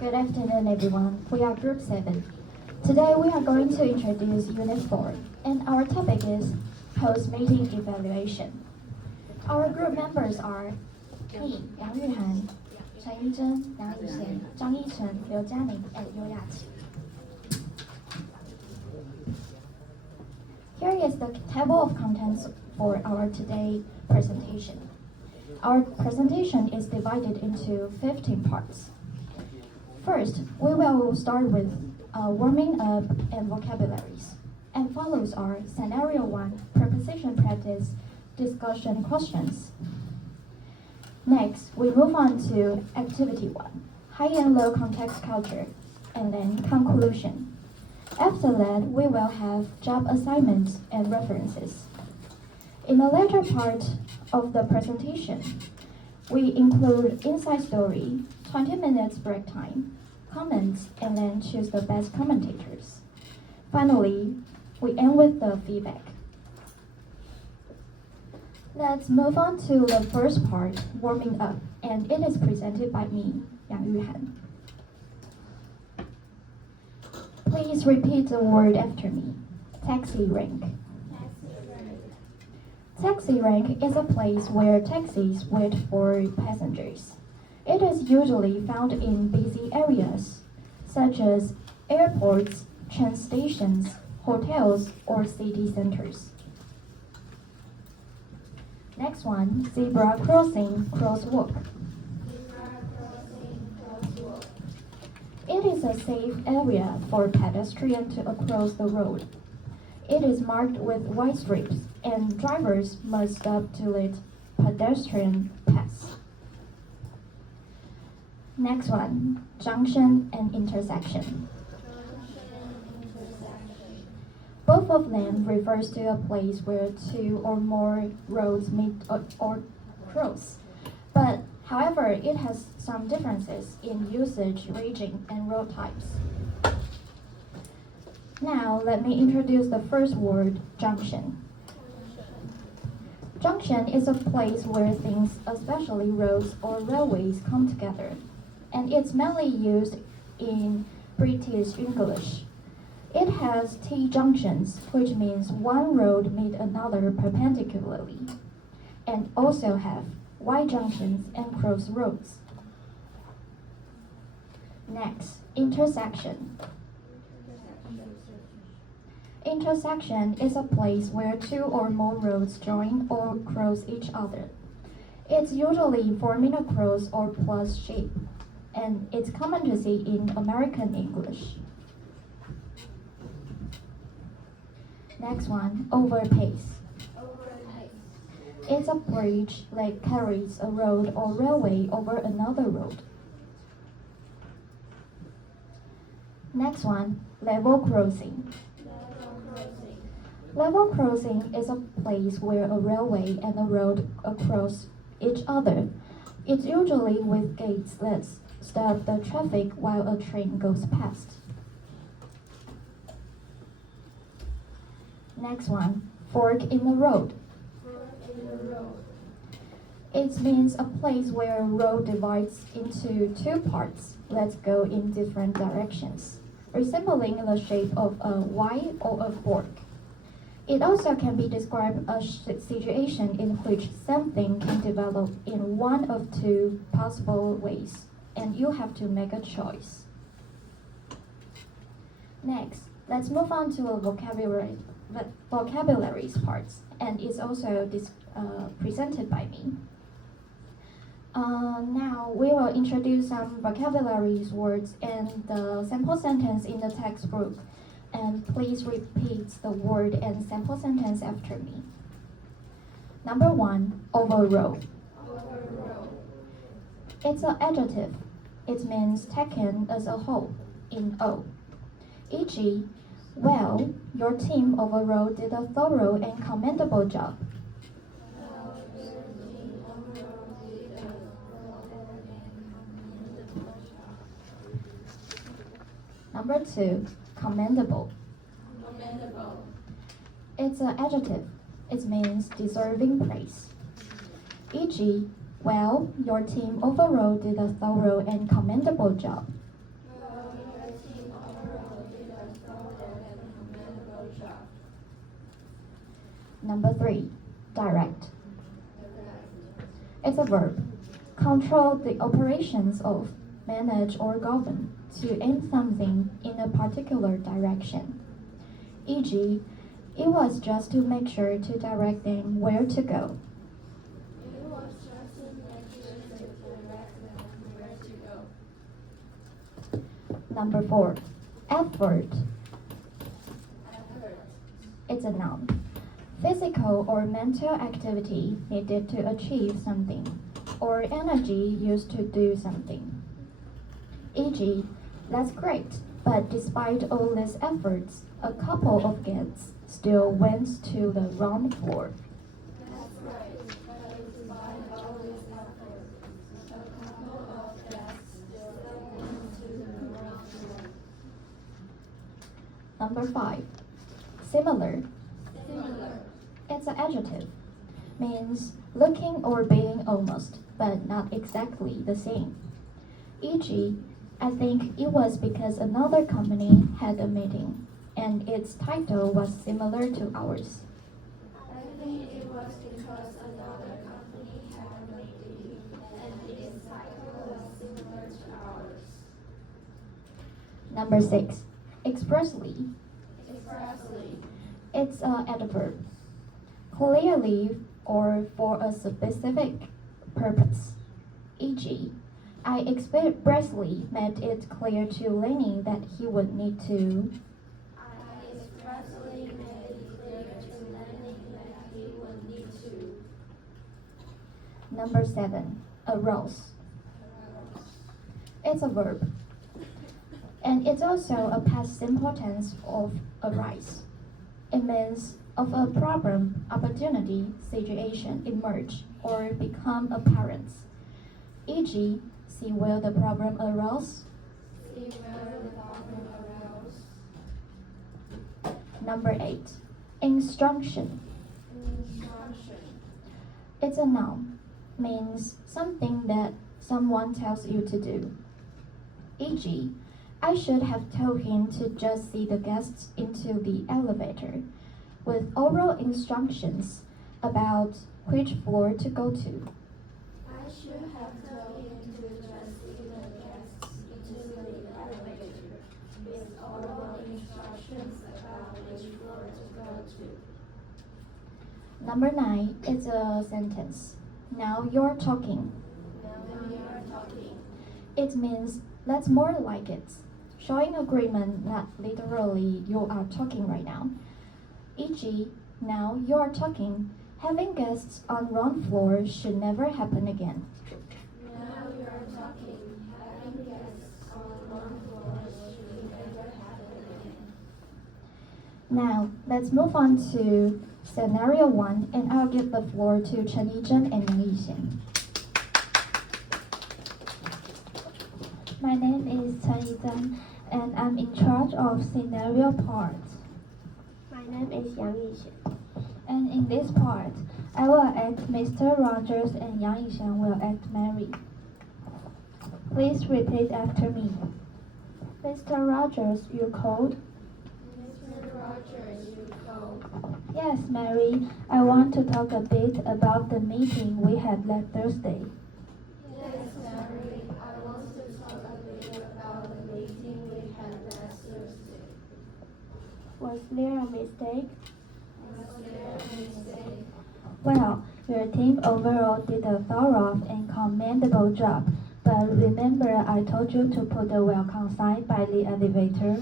Good afternoon, everyone. We are Group 7. Today we are going to introduce Unit 4, and our topic is post-meeting evaluation. Our group members are me, Liang Yuhan, Chen Yizhen, Liang Yixian, Zhang Yichen, Liu Jianing, and Yu Yaqi. Here is the table of contents for our today presentation. Our presentation is divided into 15 parts. First, we will start with warming up and vocabularies, and follows are Scenario 1, preposition practice, discussion questions. Next, we move on to Activity 1, high and low context culture, and then conclusion. After that, we will have job assignments and references. In the latter part of the presentation, we include inside story, 20 minutes break time, comments, and then choose the best commentators. Finally, we end with the feedback. Let's move on to the first part, warming up, and it is presented by me, Yang Yuhan. Please repeat the word after me. Taxi rank. Taxi rank is a place where taxis wait for passengers. It is usually found in busy areas, such as airports, train stations, hotels, or city centers. Next one, zebra crossing, crosswalk. It is a safe area for pedestrians to cross the road. It is marked with white strips, and drivers must stop to let pedestrians pass. Next one, junction and intersection. Both of them refers to a place where two or more roads meet or cross. But however, it has some differences in usage, region, and road types. Now, let me introduce the first word, junction. Junction is a place where things, especially roads or railways, come together, and it's mainly used in British English. It has T-junctions, which means one road meet another perpendicularly, and also have Y-junctions and crossroads. Next, intersection. Intersection is a place where two or more roads join or cross each other. It's usually forming a cross or plus shape, and it's common to see in American English. Next one, overpass. It's a bridge that carries a road or railway over another road. Next one, level crossing. Level crossing is a place where a railway and a road cross each other. It's usually with gates that stop the traffic while a train goes past. Next one, fork in the road. It means a place where a road divides into two parts that go in different directions, resembling the shape of a Y or a fork. It also can be described as a situation in which something can develop in one of two possible ways, and you have to make a choice. Next, let's move on to a vocabularies parts, and it's also presented by me. Now we will introduce some vocabularies words and the sample sentence in the textbook. And please repeat the word and sample sentence after me. Number 1, overall. It's an adjective. It means taken as a whole, in O. E.g., well, your team overall did a thorough and commendable job. Number 2, commendable. It's an adjective. It means deserving praise. E.g., well, your team overall did a thorough and commendable job. Number 3, direct. It's a verb. Control the operations of, manage or govern, to aim something in a particular direction. E.g., it was just to make sure to direct them where to go. It was just to make sure to direct them where to go. Number 4, effort. Effort. It's a noun. Physical or mental activity needed to achieve something, or energy used to do something. E.g., that's great, but despite all these efforts, a couple of guests still went to the wrong floor. That's right, but despite all these efforts, a couple of guests still went to the wrong floor. Number 5, similar. Similar. It's an adjective. Means looking or being almost, but not exactly the same. E.g., I think it was because another company had a meeting, and its title was similar to ours. I think it was because another company had a meeting and its title was similar to ours. Number 6, expressly. Expressly. It's an adverb. Clearly or for a specific purpose. E.g., I expressly made it clear to Lenny that he would need to. I expressly made it clear to Lenny that he would need to. Number 7, arouse. It's a verb. And it's also a past simple tense of arise. It means of a problem, opportunity, situation emerge or become apparent. E.g., see where the problem arose. See where the problem arose. Number 8, instruction. Instruction. It's a noun. Means something that someone tells you to do. E.g., I should have told him to just see the guests into the elevator, with oral instructions about which floor to go to. I should have told him to just see the guests into the elevator, with oral instructions about which floor to go to. Number 9, it's a sentence. Now you're talking. Now you're talking. It means that's more like it. Showing agreement, not literally you are talking right now. E.g., now you are talking. Having guests on wrong floor should never happen again. Now you're talking. Having guests on one floor should never happen again. Now, let's move on to scenario 1, and I'll give the floor to Chen Yizhen and Liang Yixian. My name is Tsailing, and I'm in charge of scenario part. My name is Yang Yixian. And in this part, I will act Mr. Rogers and Yang Yixian will act Mary. Please repeat after me. Mr. Rogers, you called? Mr. Rogers, you called. Yes, Mary. I want to talk a bit about the meeting we had last Thursday. Yes, Mary, I want to talk a bit about the meeting we had last Thursday. Was there a mistake? Was there a mistake? Well, your team overall did a thorough and commendable job. But remember I told you to put the welcome sign by the elevator?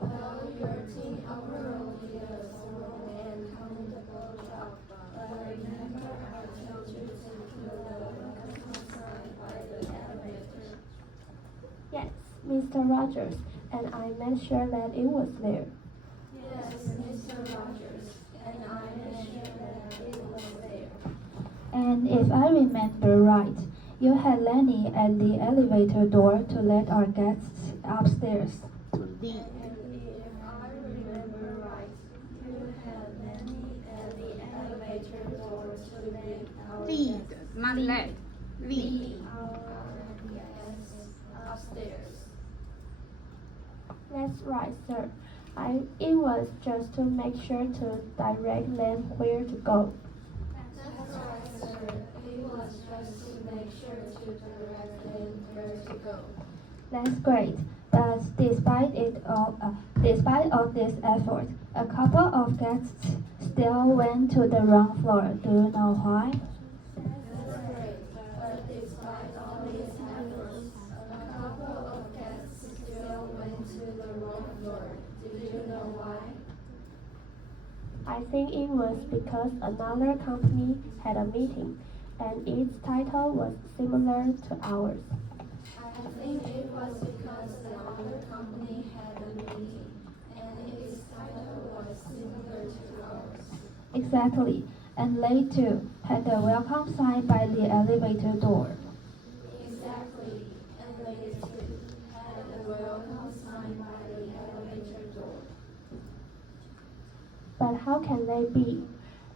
Well, your team overall did a thorough and commendable job. But remember I told you to put the welcome sign by the elevator? Yes, Mr. Rogers, and I made sure that it was there. Yes, Mr. Rogers, and I made sure that it was there. And if I remember right, you had Lenny at the elevator door to let our guests upstairs. And if I remember right, you had Lenny at the elevator door to let our guests not let. lead our guests upstairs. That's right, sir. It was just to make sure to direct them where to go. That's right, sir. It was just to make sure to direct them where to go. That's great. But despite all this effort, a couple of guests still went to the wrong floor. Do you know why? That's great. But despite all these efforts, a couple of guests still went to the wrong floor. Do you know why? I think it was because another company had a meeting, and its title was similar to ours. I think it was because the other company had a meeting, and its title was similar to ours. Exactly. And they too had a welcome sign by the elevator door. Exactly, and they too had a welcome sign by the elevator door. But how can they be?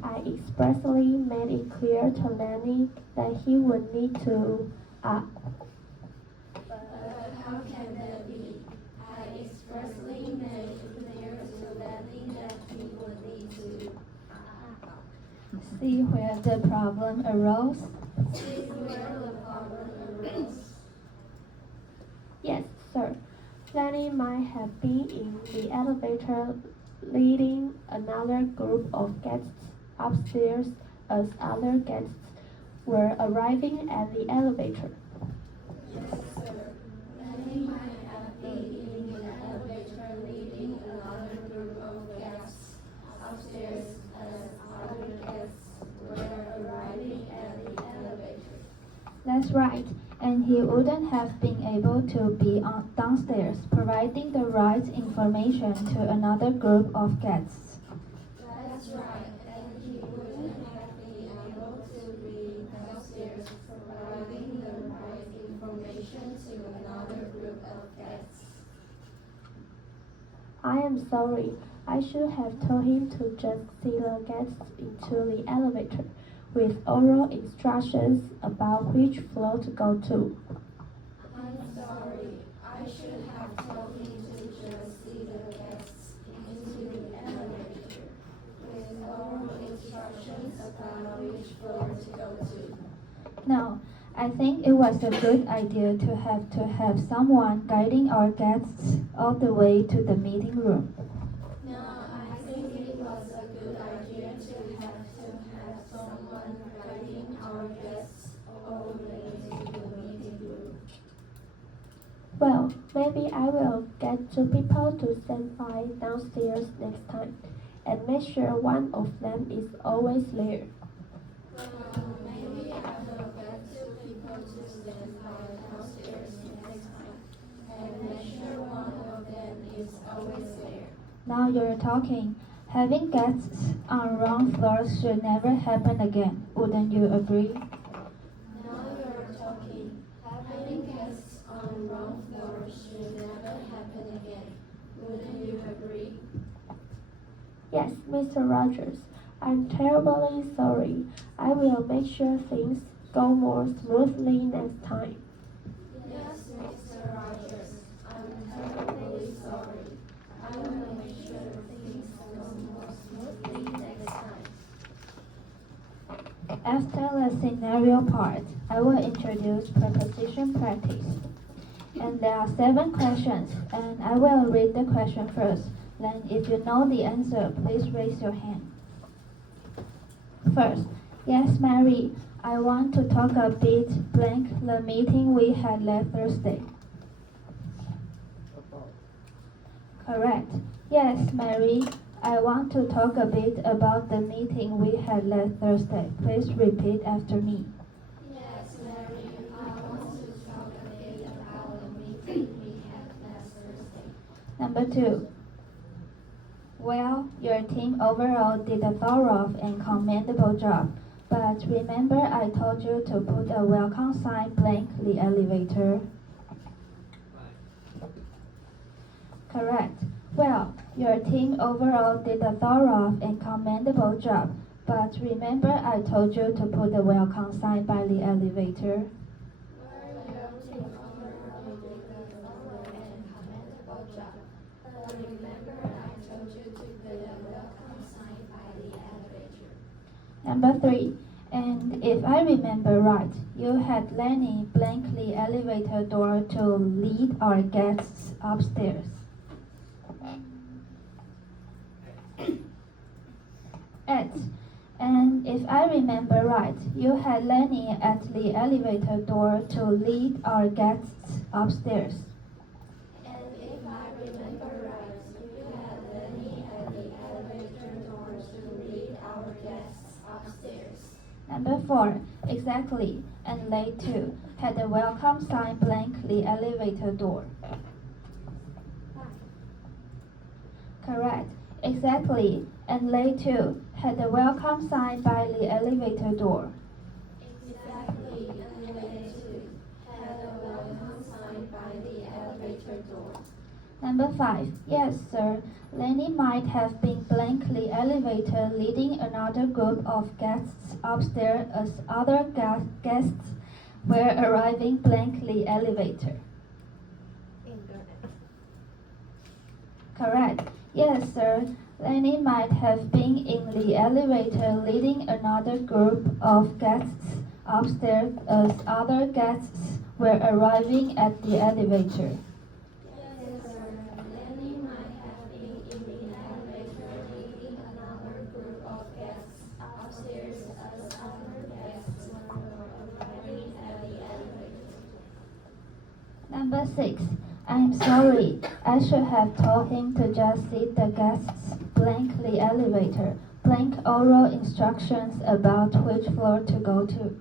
I expressly made it clear to Lenny that he would need to. But how can that be? I expressly made clear to Lenny that he would need to See where the problem arose? see where the problem arose. Yes, sir. Lenny might have been in the elevator leading another group of guests upstairs as other guests were arriving at the elevator. Yes, sir. Lenny might have been in the elevator leading another group of guests upstairs as other guests were arriving at the elevator. That's right, and he wouldn't have been able to be downstairs providing the right information to another group of guests. That's right, and he wouldn't have been able to be downstairs providing the right information to another group of guests. I am sorry. I should have told him to just see the guests into the elevator with oral instructions about which floor to go to. I'm sorry, I should have told him to just see the guests into the elevator with oral instructions about which floor to go to. No, I think it was a good idea to have someone guiding our guests all the way to the meeting room. No, I think it was a good idea to have someone guiding our guests all the way to the meeting room. Well, maybe I will get two people to stand by downstairs next time and make sure one of them is always there. Well, maybe I will get two people to stand by downstairs next time and make sure one of them is always there. Now you're talking. Having guests on wrong floors should never happen again. Wouldn't you agree? Now you're talking. Having guests on wrong floors should never happen again. Wouldn't you agree? Yes, Mr. Rogers. I'm terribly sorry. I will make sure things go more smoothly next time. Yes, Mr. Rogers. I'm terribly sorry. I will make sure things go more smoothly next time. After the scenario part, I will introduce preposition practice. And there are 7 questions, and I will read the question first. Then if you know the answer, please raise your hand. First, yes, Mary, I want to talk a bit blank the meeting we had last Thursday. Correct. Yes, Mary, I want to talk a bit about the meeting we had last Thursday. Please repeat after me. Yes, Mary, I want to talk a bit about the meeting we had last Thursday. Number 2. Well, your team overall did a thorough and commendable job. But remember I told you to put a welcome sign blank the elevator? Correct. Well, your team overall did a thorough and commendable job. But remember I told you to put a welcome sign by the elevator? Your team overall did a thorough and commendable job. But remember, I Number 3. And if I remember right, you had Lenny blank the elevator door to lead our guests upstairs. 8. And if I remember right, you had Lenny at the elevator door to lead our guests upstairs. And if I remember right, you had Lenny at the elevator door to lead our guests upstairs. Number 4. Exactly. And they too had a welcome sign blank the elevator door. Correct. Exactly. And they too had a welcome sign by the elevator door. Exactly, and they too had a welcome sign by the elevator door. Number 5. Yes, sir. Lenny might have been blank the elevator leading another group of guests upstairs as other guests were arriving blank the elevator. Correct. Yes, sir. Lenny might have been in the elevator leading another group of guests upstairs as other guests were arriving at the elevator. Yes, sir. Lenny might have been in the elevator leading another group of guests upstairs as other guests were arriving at the elevator. Number 6. I'm sorry. I should have told him to just seat the guests blank the elevator, blank oral instructions about which floor to go to.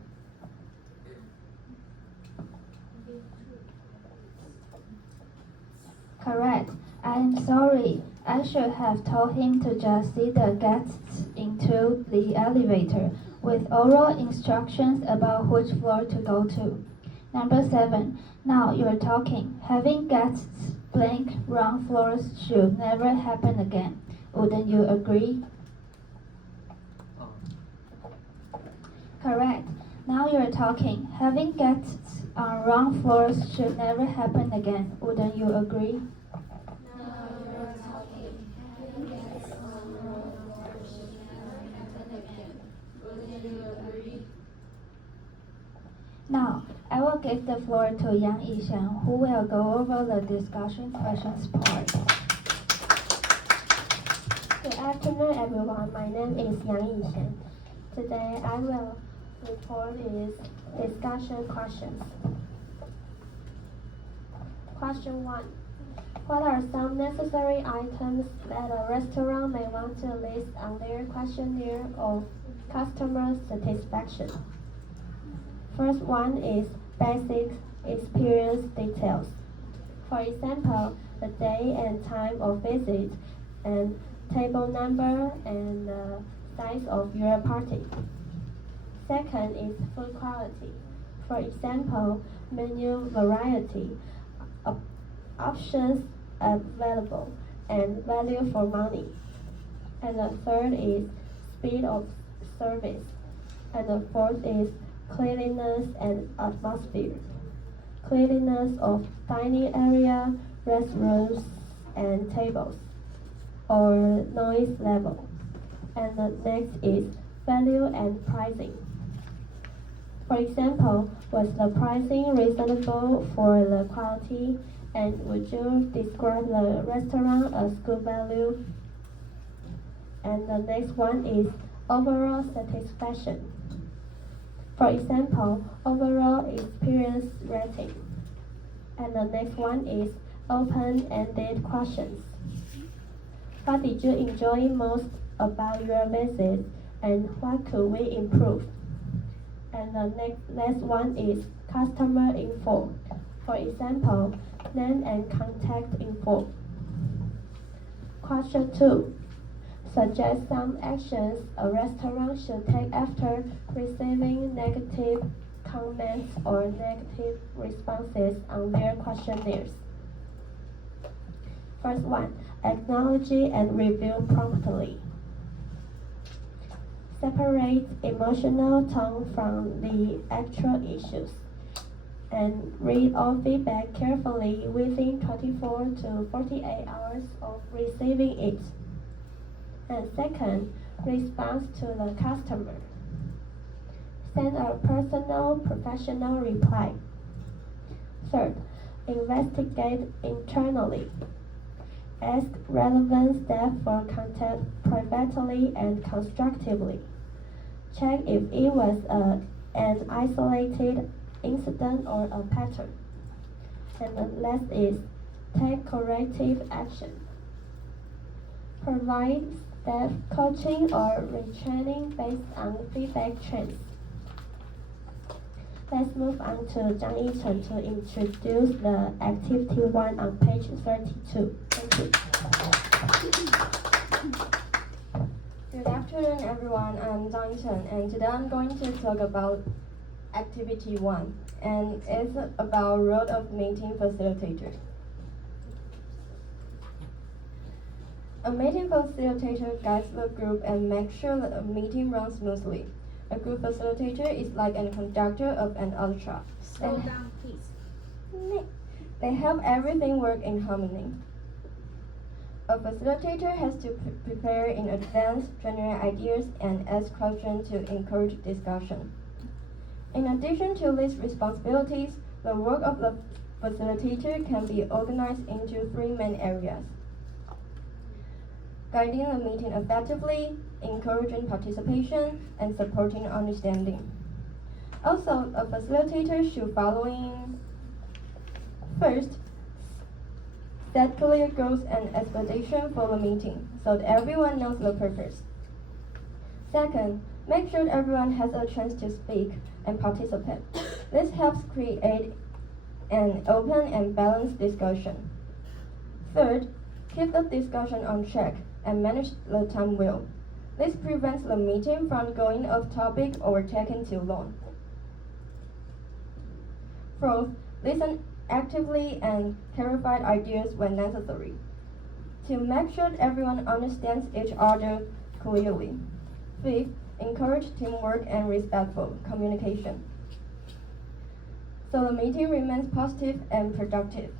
Correct. I'm sorry. I should have told him to just seat the guests into the elevator with oral instructions about which floor to go to. Number 7. Now you're talking. Having guests blank wrong floors should never happen again. Wouldn't you agree? Correct. Now you're talking. Having guests on wrong floors should never happen again. Wouldn't you agree? Now you're talking. Having guests on the wrong floor should never happen again. Wouldn't you agree? Now, I will give the floor to Yang Yixian, who will go over the discussion questions part. Good afternoon, everyone. My name is Yang Yixian. Today, I will report is discussion questions. Question 1. What are some necessary items that a restaurant may want to list on their questionnaire of customer satisfaction? First one is basic experience details. For example, the day and time of visit, and table number and the size of your party. Second is food quality. For example, menu variety, options available, and value for money. And the third is speed of service. And the fourth is cleanliness and atmosphere. Cleanliness of dining area, restrooms, and tables, or noise level. And the next is value and pricing. For example, was the pricing reasonable for the quality, and would you describe the restaurant as good value? And the next one is overall satisfaction. For example, overall experience rating. And the next one is open-ended questions. What did you enjoy most about your visit, and what could we improve? And the next one is customer info. For example, name and contact info. Question 2. Suggest some actions a restaurant should take after receiving negative comments or negative responses on their questionnaires. First one, acknowledge and review promptly. Separate emotional tone from the actual issues, and read all feedback carefully within 24 to 48 hours of receiving it. And second, response to the customer. Send a personal, professional reply. Third, investigate internally. Ask relevant staff for contact privately and constructively. Check if it was an isolated incident or a pattern. And the last is take corrective action. Provide staff coaching or retraining based on feedback trends. Let's move on to Zhang Yichen to introduce the activity 1 on page 32. Thank you. Good afternoon, everyone. I'm Zhang Yichen, and today I'm going to talk about activity 1, and it's about role of meeting facilitator. A meeting facilitator guides the group and makes sure that a meeting runs smoothly. A group facilitator is like a conductor of an orchestra. Slow down, please. They help everything work in harmony. A facilitator has to prepare in advance, generate ideas, and ask questions to encourage discussion. In addition to these responsibilities, the work of the facilitator can be organized into 3 main areas: guiding the meeting effectively, encouraging participation, and supporting understanding. Also, a facilitator should following: first, set clear goals and expectations for the meeting so that everyone knows the purpose. Second, make sure everyone has a chance to speak and participate. This helps create an open and balanced discussion. Third, keep the discussion on track and manage the time well. This prevents the meeting from going off topic or taking too long. Fourth, listen actively and clarify ideas when necessary to make sure everyone understands each other clearly. Fifth, encourage teamwork and respectful communication so the meeting remains positive and productive.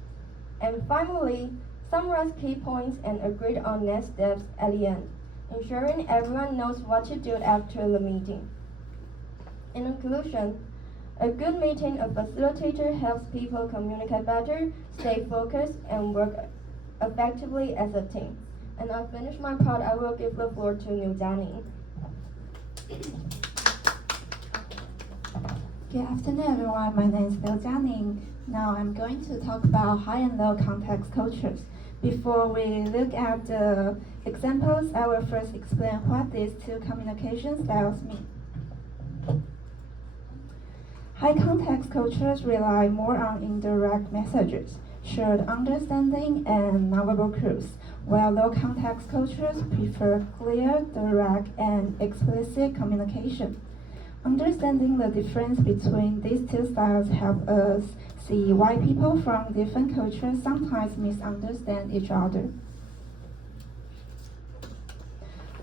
And finally, summarize key points and agree on next steps at the end, ensuring everyone knows what to do after the meeting. In conclusion, a good meeting, a facilitator helps people communicate better, stay focused, and work effectively as a team. And I finish my part, I will give the floor to Liu Jianing. Good afternoon, everyone. My name is Liu Jianing. Now I'm going to talk about high and low context cultures. Before we look at the examples, I will first explain what these 2 communication styles mean. High context cultures rely more on indirect messages, shared understanding, and nonverbal cues, while low context cultures prefer clear, direct, and explicit communication. Understanding the difference between these 2 styles help us see why people from different cultures sometimes misunderstand each other.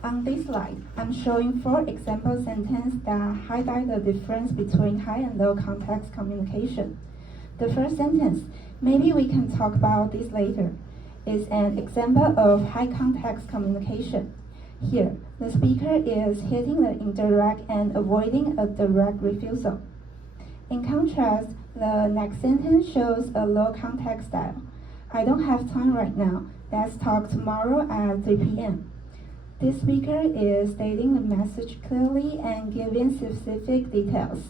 On this slide, I'm showing 4 example sentences that highlight the difference between high and low context communication. The first sentence, maybe we can talk about this later, is an example of high context communication. Here, the speaker is hitting the indirect and avoiding a direct refusal. In contrast, the next sentence shows a low context style. I don't have time right now. Let's talk tomorrow at 3 p.m. This speaker is stating the message clearly and giving specific details.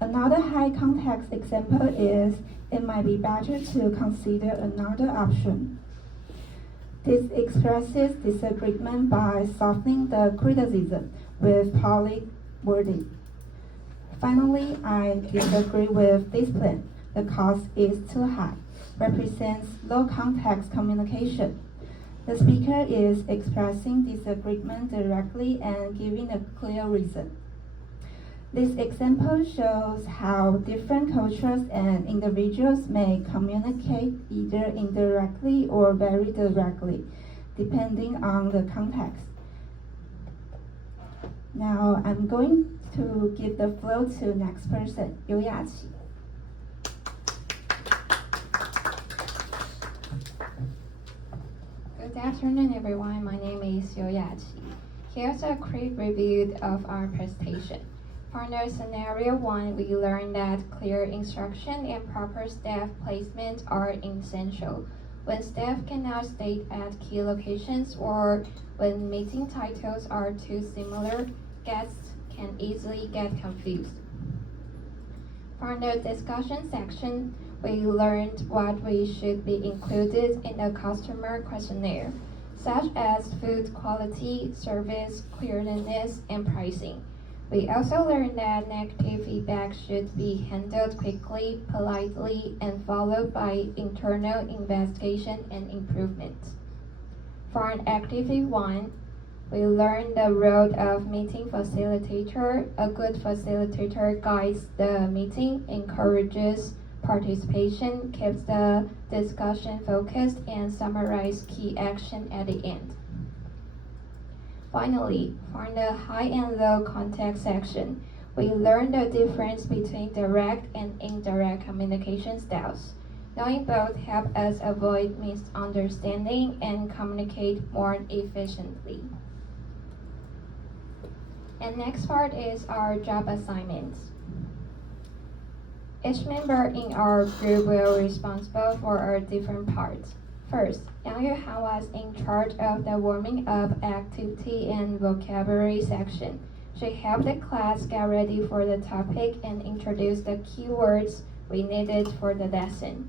Another high context example is, it might be better to consider another option. This expresses disagreement by softening the criticism with polite wording. Finally, I disagree with this plan. The cost is too high. Represents low context communication. The speaker is expressing disagreement directly and giving a clear reason. This example shows how different cultures and individuals may communicate either indirectly or very directly, depending on the context. Now I'm going to give the floor to next person, Liu Yaqi. Good afternoon, everyone. My name is Liu Yaqi. Here's a quick review of our presentation. For the scenario 1, we learned that clear instruction and proper staff placement are essential. When staff cannot state at key locations or when meeting titles are too similar, guests can easily get confused. For the discussion section, we learned what we should be included in the customer questionnaire, such as food quality, service, cleanliness, and pricing. We also learned that negative feedback should be handled quickly, politely, and followed by internal investigation and improvement. For activity 1, we learned the role of meeting facilitator. A good facilitator guides the meeting, encourages participation, keeps the discussion focused, and summarizes key action at the end. Finally, for the high and low context section, we learned the difference between direct and indirect communication styles. Knowing both help us avoid misunderstanding and communicate more efficiently. And next part is our job assignments. Each member in our group will be responsible for a different part. First, Yang Yuhan was in charge of the warming up activity and vocabulary section. She helped the class get ready for the topic and introduced the keywords we needed for the lesson.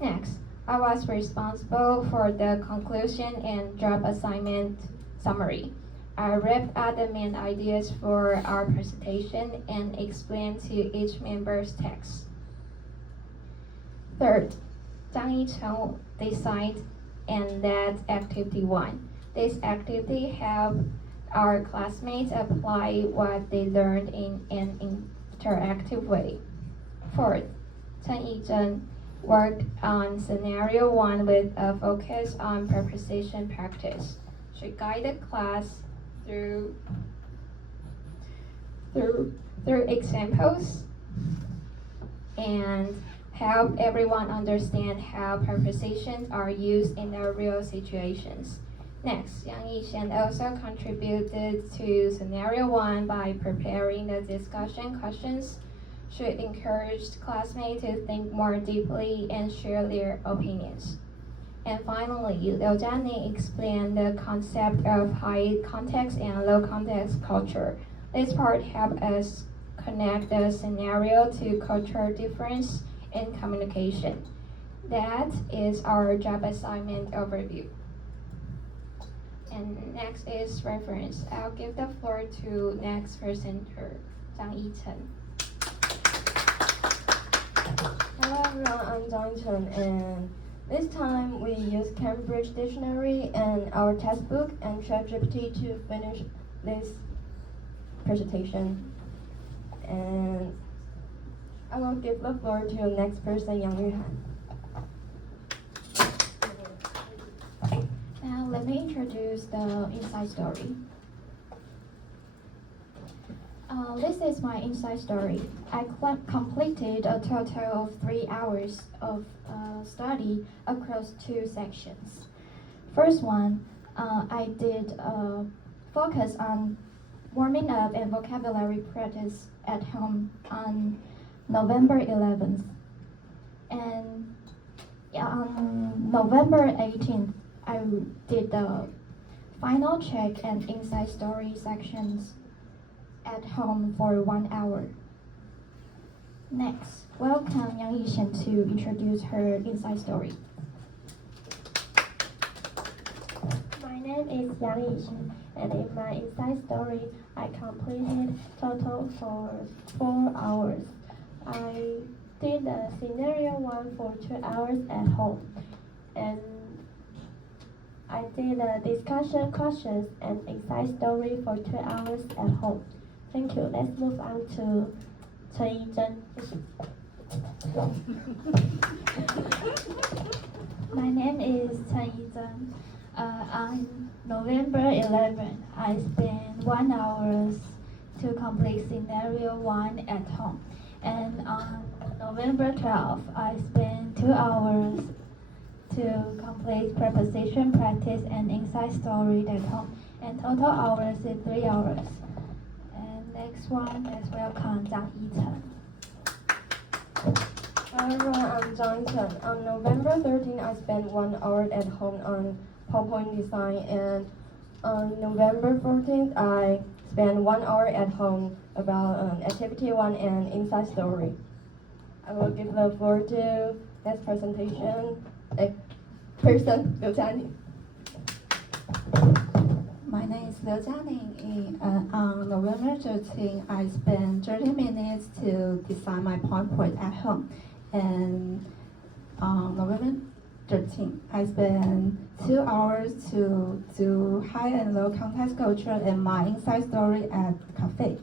Next, I was responsible for the conclusion and job assignment summary. I wrapped up the main ideas for our presentation and explained to each member's text. Third, Zhang Yicheng designed and led activity 1. This activity helped our classmates apply what they learned in an interactive way. Fourth, Chen Yizhen worked on scenario 1 with a focus on preposition practice. She guided class through examples and help everyone understand how prepositions are used in their real situations. Next, Yang Yishan also contributed to scenario 1 by preparing the discussion questions. She encouraged classmates to think more deeply and share their opinions. And finally, Liu Jianing explained the concept of high context and low context culture. This part helped us connect the scenario to cultural difference in communication. That is our job assignment overview. And next is reference. I'll give the floor to next presenter, Zhang Yichen. Hello everyone, I'm Zhang Chen, and this time we use Cambridge Dictionary and our textbook and ChatGPT to finish this presentation. And I will give the floor to the next person, Yang Yuhan. Now let me introduce the inside story. This is my inside story. I completed a total of 3 hours of study across 2 sections. First one, I did focus on warming up and vocabulary practice at home on November 11th. And on November 18th, I did the final check and inside story sections at home for 1 hour. Next, welcome Yang Yishen to introduce her inside story. My name is Yang Yishen, and in my inside story, I completed total for 4 hours. I did the scenario 1 for 2 hours at home, and I did the discussion questions and inside story for 2 hours at home. Thank you. Let's move on to Chen Yizhen. My name is Chen Yizhen. On November 11th, I spent 1 hour to complete scenario 1 at home. And on November 12th, I spent 2 hours to complete preposition practice and inside story at home. And total hours is 3 hours. And X1 as welcome Zhang Yichen. Hi everyone, I'm Zhang Chen. On November 13, I spent 1 hour at home on PowerPoint design, and on November 14th, I spent 1 hour at home about activity 1 and inside story. I will give the floor to next presentation person, Liu Jianing. My name is Liu Jianing. On November 13, I spent 30 minutes to design my PowerPoint at home. And on November 13, I spent 2 hours to do high and low context culture and my inside story at the cafe.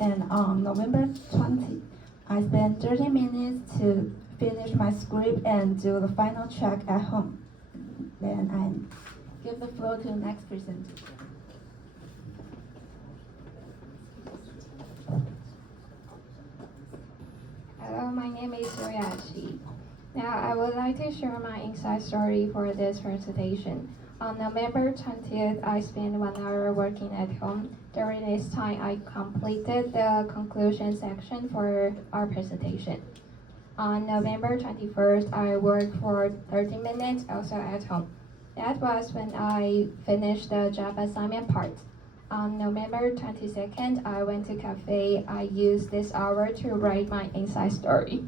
And on November 20, I spent 30 minutes to finish my script and do the final check at home. Then I give the floor to the next presenter. Hello, my name is Yoyashi. Now, I would like to share my inside story for this presentation. On November 20th, I spent 1 hour working at home. During this time, I completed the conclusion section for our presentation. On November 21st, I worked for 30 minutes also at home. That was when I finished the job assignment part. On November 22nd, I went to cafe. I used this hour to write my inside story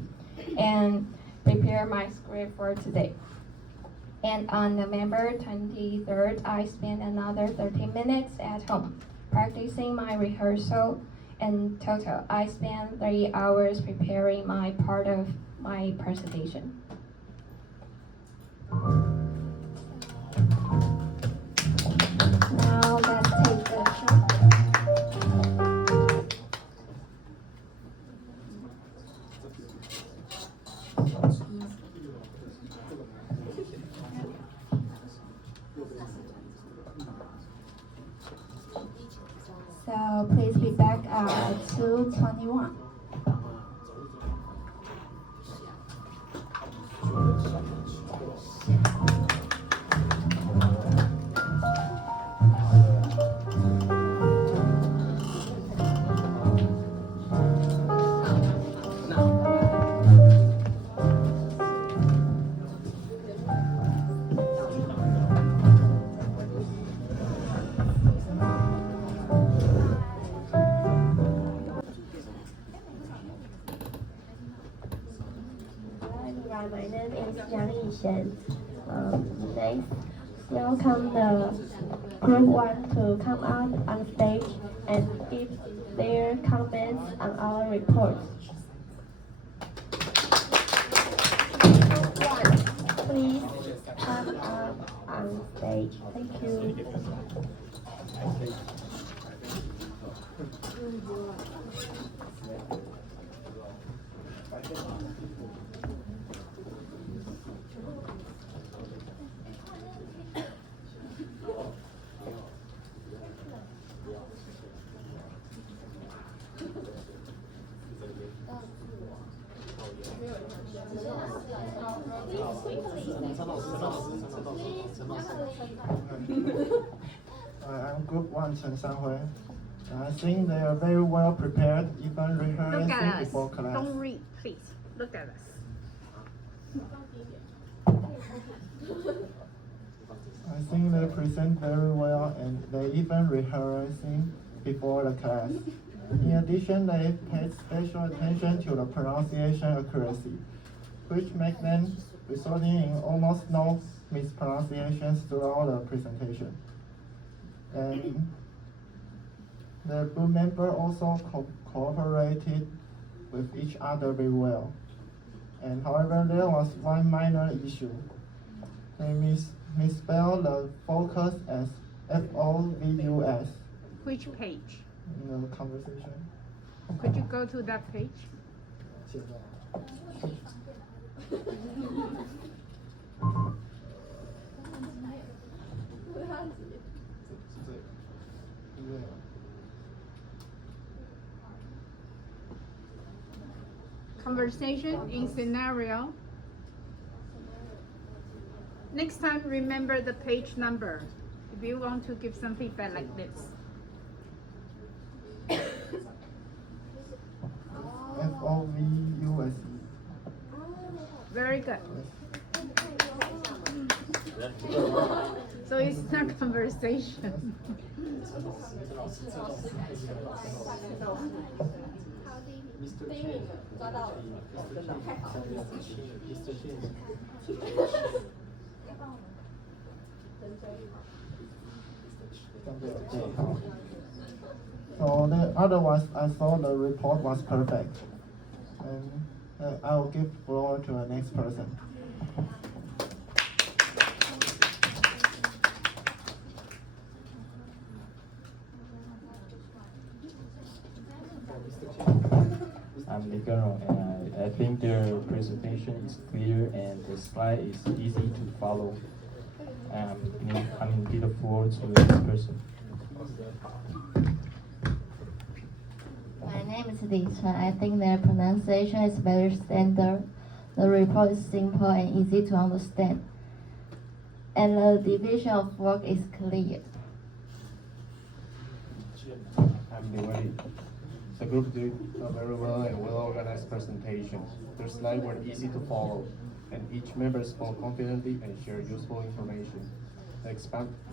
and prepare my script for today. And on November 23rd, I spent another 30 minutes at home practicing my rehearsal. In total, I spent 3 hours preparing my part of my presentation. Now let's take the shot. So please be back at 2:21. Hi, my name is Liang. Next, welcome the group 1 to come out on stage and give their comments on our report. Group 1, please come up on stage. Thank you. I'm Group 1 Chen Sanhui. I think they are very well prepared, even rehearsing Look at us. before class. Don't read, please. Look at us. I think they present very well and they even rehearsing before the class. In addition, they paid special attention to the pronunciation accuracy, which makes them resulting in almost no mispronunciations throughout the presentation. And the group member also cooperated with each other very well. And however, there was one minor issue. They misspelled the focus as FOVUS Which page? in the conversation. Could you go to that page? 现在 Conversation in scenario. Next time, remember the page number if you want to give some feedback like this. FOVUSE. Very good. So it's not conversation. So the other ones, I saw the report was perfect. And I'll give floor to the next person. I'm Liang, and I think their presentation is clear and the slide is easy to follow. I'm give the floor to the next person. My name is Li Chen. I think their pronunciation is very standard. The report is simple and easy to understand. And the division of work is clear. I'm Liang. The group did a very well and well-organized presentation. Their slides were easy to follow, and each member spoke confidently and shared useful information. The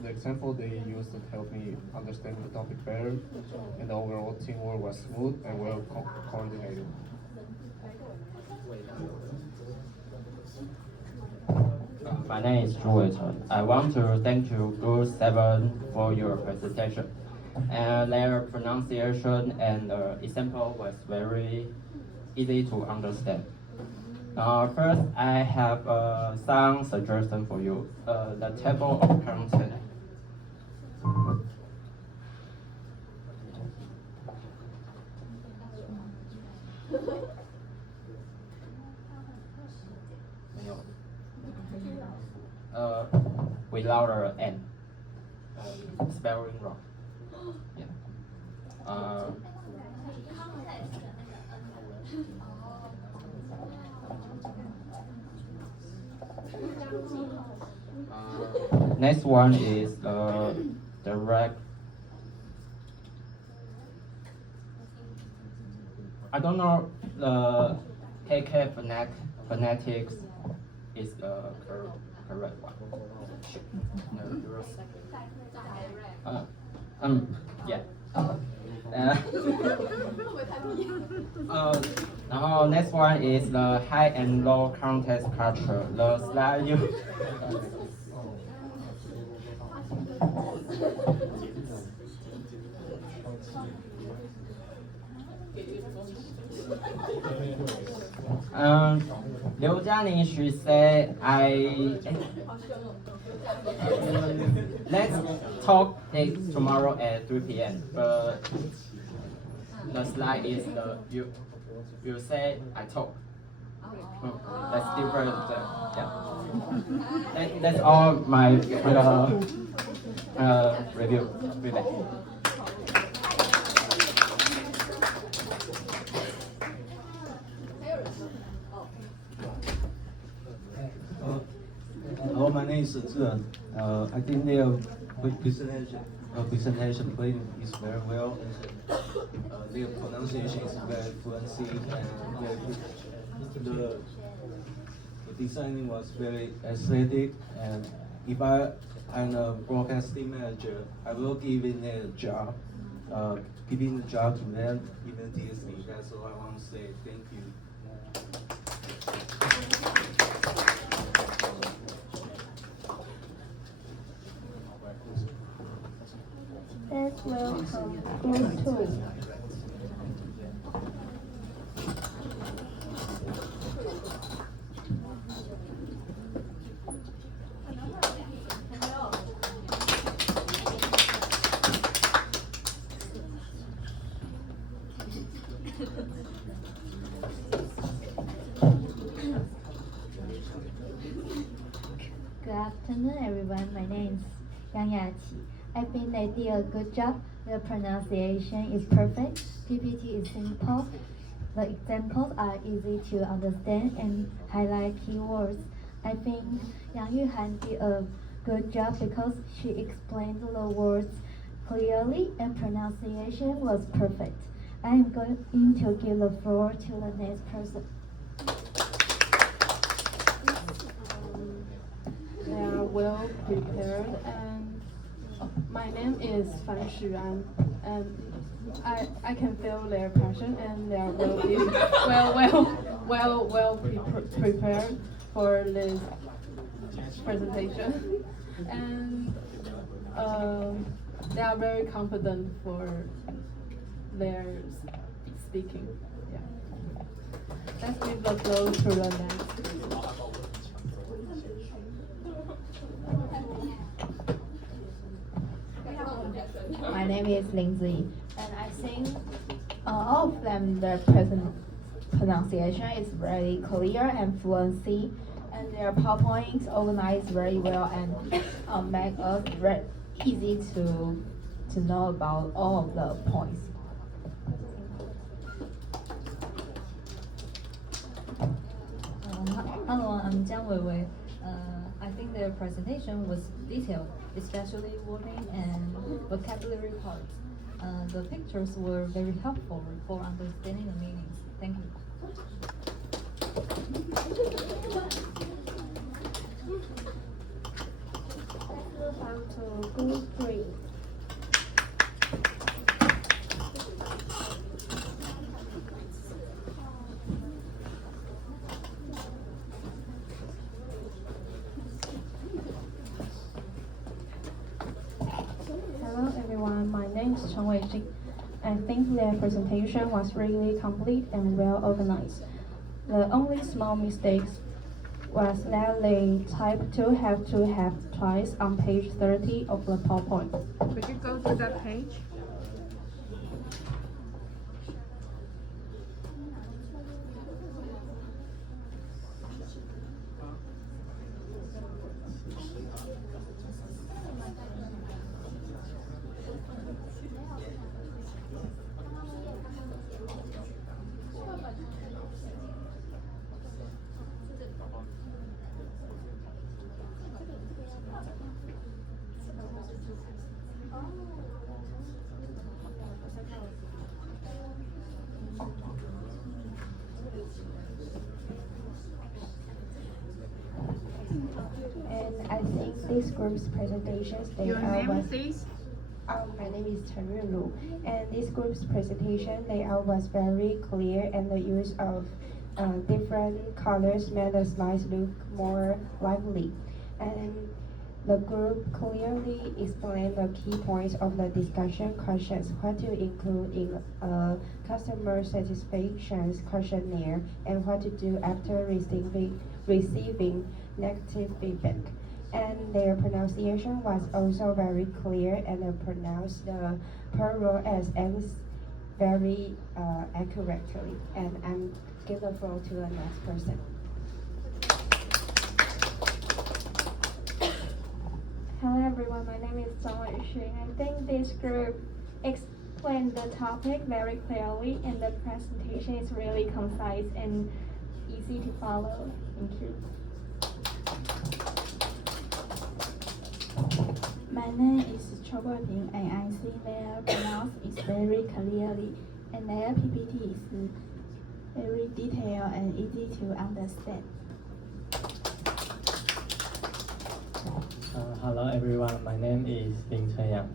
example they used helped me understand the topic better, and the overall teamwork was smooth and well coordinated. My name is Zhu Chen. I want to thank you, Group 7, for your presentation. And their pronunciation and example was very easy to understand. First, I have some suggestion for you. The table of content. Without an N. Spelling wrong. Yeah. Next one is direct. I don't know the KK phonetics is the correct one. Yeah. Now next one is the high and low context culture. The slide you. Liu Jianing should say let's talk it tomorrow at 3 p.m. But the slide is you say I talk. That's different. Yeah. That's all my review. Feedback. Hello, my name is Zhe. I think their presentation playing is very well. Their pronunciation is very fluency and the designing was very aesthetic. And if I'm a broadcasting manager, I will give in a job, giving the job to them, even TSB. That's all I want to say. Thank you. Let's welcome Group 2. Good afternoon, everyone. My name is Yang. I think they did a good job. The pronunciation is perfect. PPT is simple. The examples are easy to understand and highlight keywords. I think Yang Yuhan did a good job because she explained the words clearly and pronunciation was perfect. I am going to give the floor to the next person. They are well prepared, and my name is Fan Shuan, and I can feel their passion, and they are prepared for this presentation, and they are very confident for their speaking. Yeah. Let's give the floor to the next. My name is Lindsay, and I think all of them, the pronunciation is very clear and fluency, and their PowerPoints organized very well and make us very easy to know about all of the points. Hello, I'm Jiang Weiwei. I think their presentation was detailed, especially wording and vocabulary parts. The pictures were very helpful for understanding the meanings. Thank you. Let's move on to Group 3. Hello everyone, my name is Chen Weijing. I think their presentation was really complete and well organized. The only small mistakes was that they typed to have twice on page 30 of the PowerPoint. Could you go to that page? And I think this group's presentations, Your name, please? My name is Chen Yunlu, and this group's presentation layout was very clear, and the use of different colors made the slides look more lively. And the group clearly explained the key points of the discussion questions, what to include in a customer satisfaction questionnaire, and what to do after receiving negative feedback. And their pronunciation was also very clear, and they pronounced the plural as ends very accurately. And I'm give the floor to the next person. Hello everyone, my name is Zhang Weixun. I think this group explained the topic very clearly, and the presentation is really concise and easy to follow. Thank you. My name is Chou Guiping, and I think their pronounce is very clearly, and their PPT is very detailed and easy to understand. Hello everyone, my name is Liang.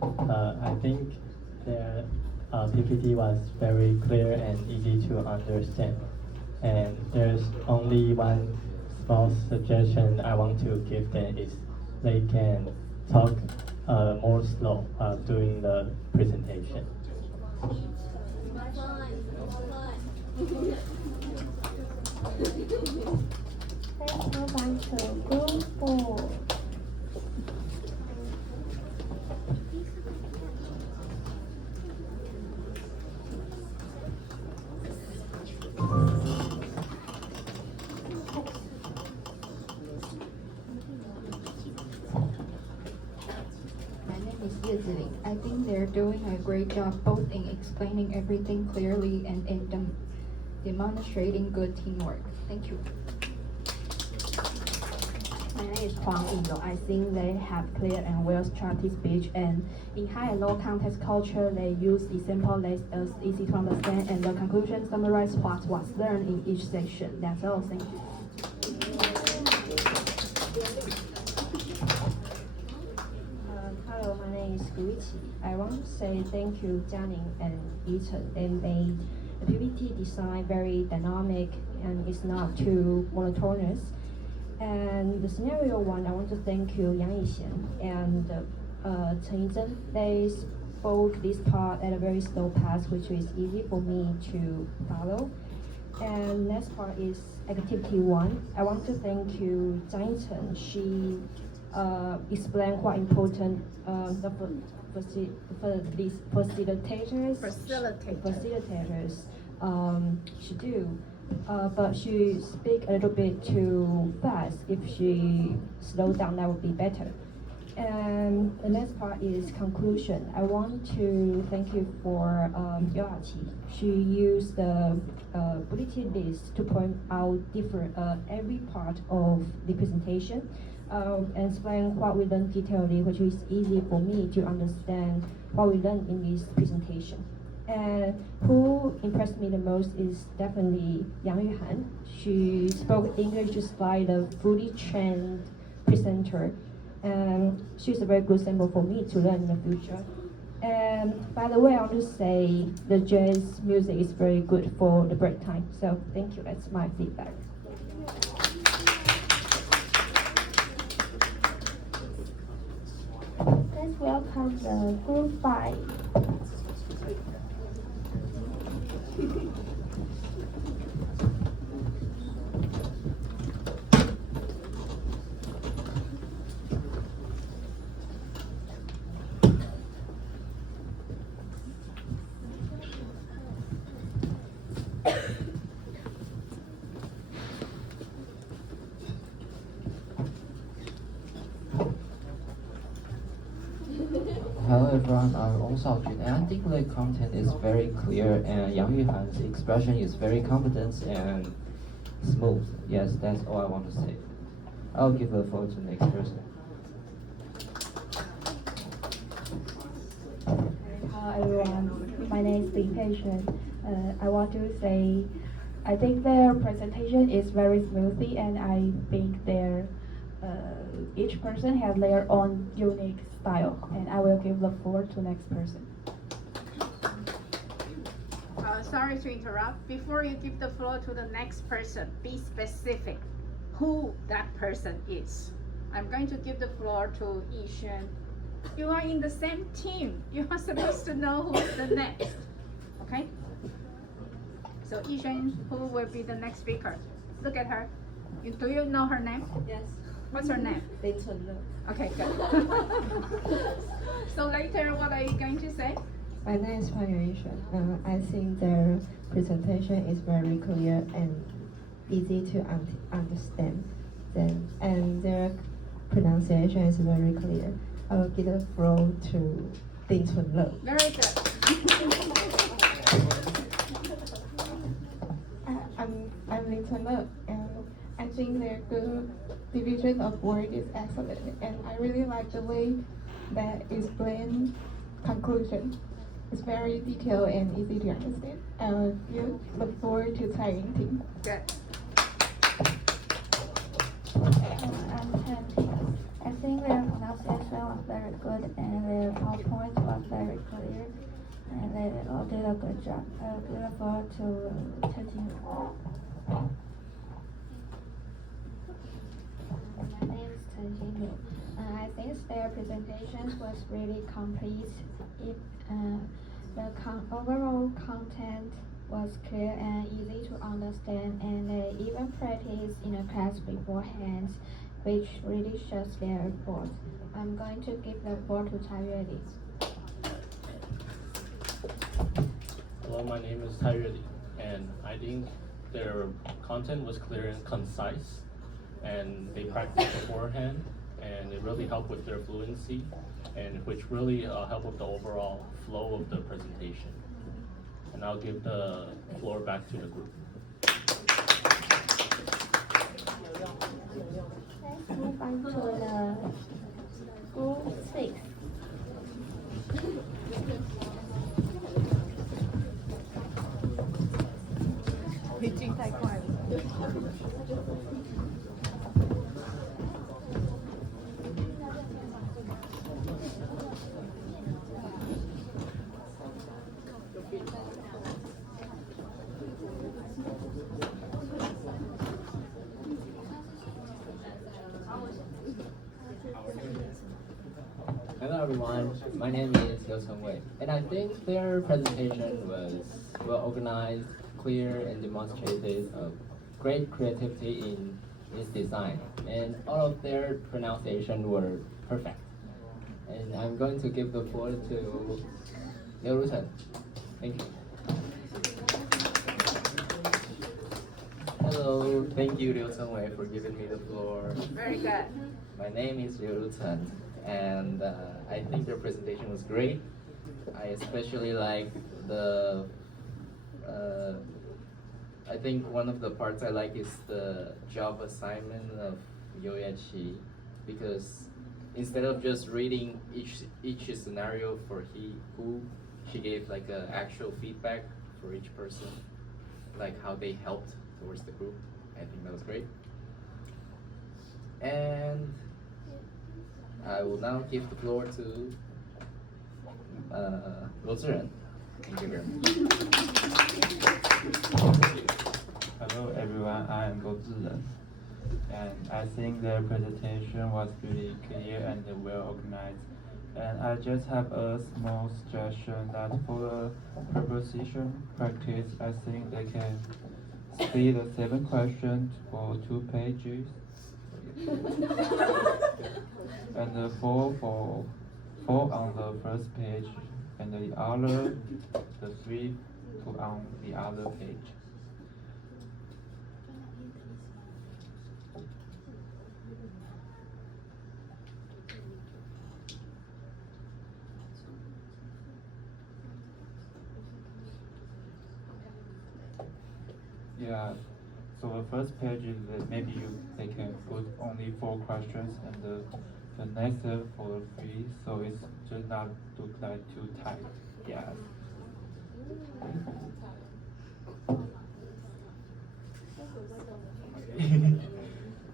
I think their PPT was very clear and easy to understand. And there's only one small suggestion I want to give them is they can talk more slow during the presentation. Let's move on to Group 4. Tsailing. I think they're doing a great job both in explaining everything clearly and in demonstrating good teamwork. Thank you. My name is Huang Yinong. I think they have clear and well-structured speech, and in high and low context culture, they use example list as easy to understand, and the conclusion summarize what was learned in each section. That's all. Thank you. Hello, my name is Guichi. I want to say thank you, Jianing and Ethan. They made the PPT design very dynamic and it's not too monotonous. And the scenario one, I want to thank you, Yang Yixian and Chen Yizhen. They spoke this part at a very slow pace, which is easy for me to follow. And next part is activity one. I want to thank you, Zhang Yichen. She explained quite important these facilitators should do. But she speak a little bit too fast. If she slow down, that would be better. And the next part is conclusion. I want to thank you for Yoachi. She used the bulleted list to point out different every part of the presentation and explain what we learned detailedly, which is easy for me to understand what we learned in this presentation. And who impressed me the most is definitely Yang Yuhan. She spoke English just like a fully trained presenter. And she's a very good sample for me to learn in the future. And by the way, I want to say the jazz music is very good for the break time. So thank you, that's my feedback. Let's welcome the group 5. Hello everyone, I'm Ong Xiaojun, and I think the content is very clear and Yang Yuhan's expression is very confident and smooth. Yes, that's all I want to say. I'll give the floor to the next person. Hello everyone, my name is Li Peishen. I want to say I think their presentation is very smoothly, and I think their each person has their own unique style, and I will give the floor to next person. Sorry to interrupt. Before you give the floor to the next person, be specific who that person is. I'm going to give the floor to Yishen. You are in the same team. You are supposed to know who's the next. Okay? So Yishen, who will be the next speaker? Look at her. Do you know her name? Yes. What's her name? Okay, good. So later, what are you going to say? My name is Pan Yuan. I think their presentation is very clear and easy to understand. And their pronunciation is very clear. I will give the floor to Ding Chunle. Very good. I'm Ding Chunle, and I think their good division of work is excellent, and I really like the way that explain conclusion. It's very detailed and easy to understand. I will look forward to Tsailing team. Good. I'm Chanty. I think their pronunciation was very good, and their PowerPoint was very clear, and they all did a good job. I will give the floor to Chen. My name is Chen Xinyu. I think their presentations was really complete. The overall content was clear and easy to understand, and they even practiced in a class beforehand, which really shows their effort. I'm going to give the floor to Tai Yueli. Hello, my name is Tai Yueli, and I think their content was clear and concise, and they practiced beforehand, and it really helped with their fluency, and which really helped with the overall flow of the presentation. And I'll give the floor back to the group. Let's move on to Hello everyone, my name is Liu Wei, and I think their presentation was well organized, clear, and demonstrated great creativity in its design, and all of their pronunciation were perfect. And I'm going to give the floor to Liu Ruchen. Thank you. Hello, thank you Liu Wei for giving me the floor. Very good. My name is Liu Ruchen, and I think your presentation was great. I especially like the I think one of the parts I like is the job assignment of Yoyachi, because instead of just reading each scenario for she gave like a actual feedback for each person, like how they helped towards the group. I think that was great. And I will now give the floor to Luo Zhiren. Thank you very much. Hello everyone, I am Luo Zhiren, and I think their presentation was really clear and well organized. And I just have a small suggestion that for the preposition practice, I think they can split the 7 questions for 2 pages. And the four on the first page, and the 3 on the other page. Yeah, so the first page is that maybe they can put only 4 questions, and the next for 3, so it's just not look like too tight. Yeah.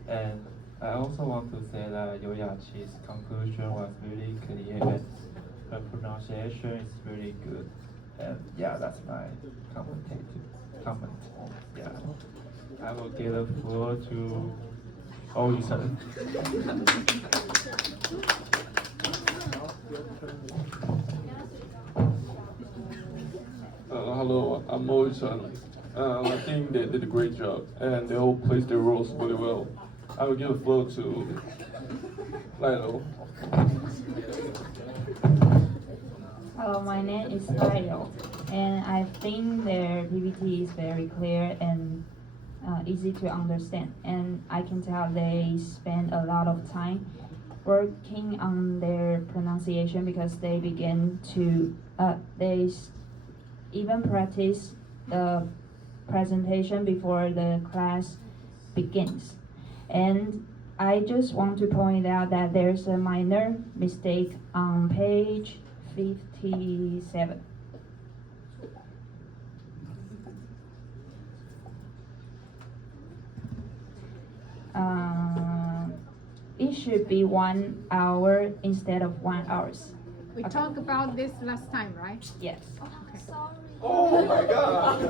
And I also want to say that Yoyachi's conclusion was really clear, and her pronunciation is really good. And yeah, that's my comment. Yeah. I will give the floor to Oisan. Hello, I'm Oisan. I think they did a great job, and they all played their roles really well. I will give the floor to Lilo. Hello, my name is Lilo, and I think their PPT is very clear and easy to understand. And I can tell they spend a lot of time working on their pronunciation, because they even practice the presentation before the class begins. And I just want to point out that there's a minor mistake on page 57. It should be 1 hour instead of 1 hour. We talked about this last time, right? Yes. Okay. Oh my god!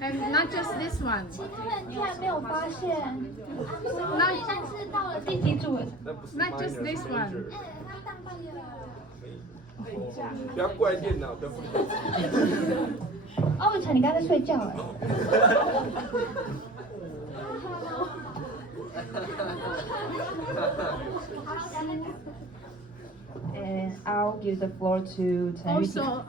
And not just this one. Not just this one. 不要怪电脑，不要怪电脑。哦，伟成，你刚才在睡觉哎。And I'll give the floor to Chen Also,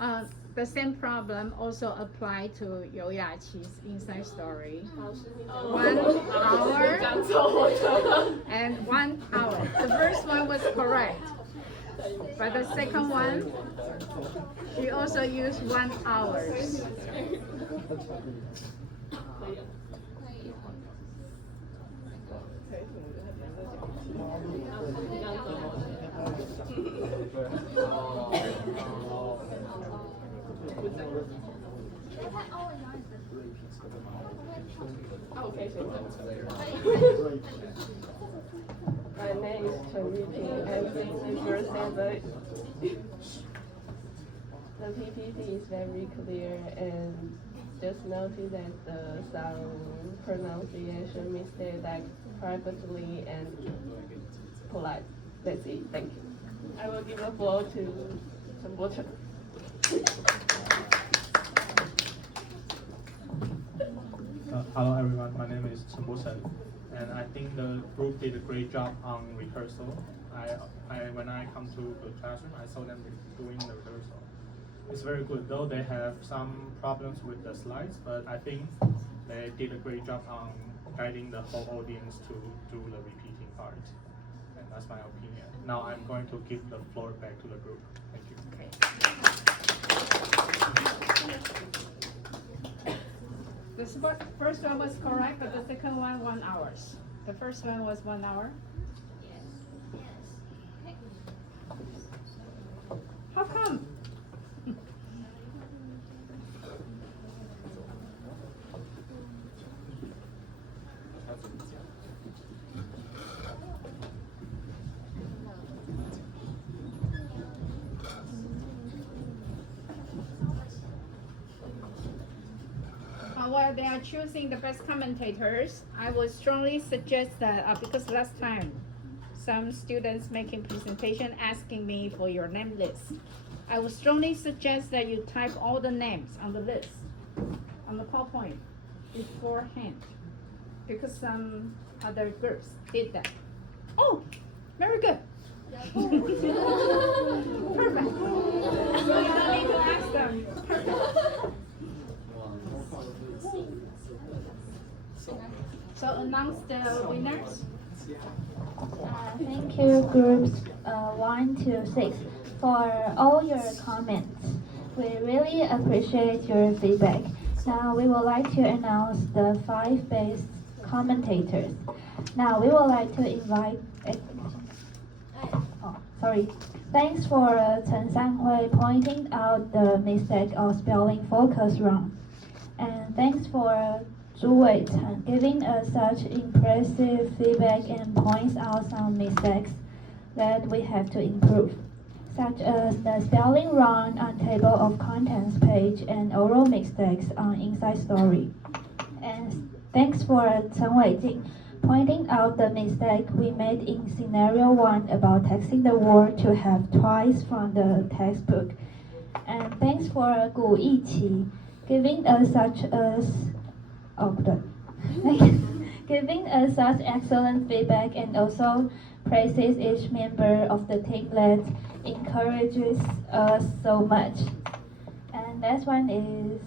the same problem also applied to Yoyachi's Inside Story. 1 hour and 1 hour. The first one was correct, but the second one, she also used 1 hour. My name is Chen Yujing. I'm saying the first and the PPT is very clear, and just notice that some pronunciation mistake, like privately and polite. That's it. Thank you. I will give the floor to Chen. Hello everyone, my name is Chen and I think the group did a great job on rehearsal. When I come to the classroom, I saw them doing the rehearsal. It's very good, though they have some problems with the slides, but I think they did a great job on guiding the whole audience to do the repeating part. And that's my opinion. Now I'm going to give the floor back to the group. Thank you. The first one was correct, but the second one, 1 hour. The first one was 1 hour. How come? While they are choosing the best commentators, I would strongly suggest that because last time some students making presentation asking me for your name list, I would strongly suggest that you type all the names on the list on the PowerPoint beforehand, because some other groups did that. Oh, very good. Perfect. So you don't need to ask them. Perfect. So announce the winners. Thank you, groups 1 to 6, for all your comments. We really appreciate your feedback. Now we would like to announce the 5 best commentators. Now we would like to invite. Thanks for Chen Sanhui pointing out the mistake of spelling focus wrong. And thanks for Zhu Weichen giving us such impressive feedback and points out some mistakes that we have to improve, such as the spelling wrong on table of contents page and oral mistakes on inside story. And thanks for Chen Weijing pointing out the mistake we made in scenario 1 about texting the word to have twice from the textbook. And thanks for Gu Yiqi giving us giving us such excellent feedback and also praises each member of the team that encourages us so much. And next one is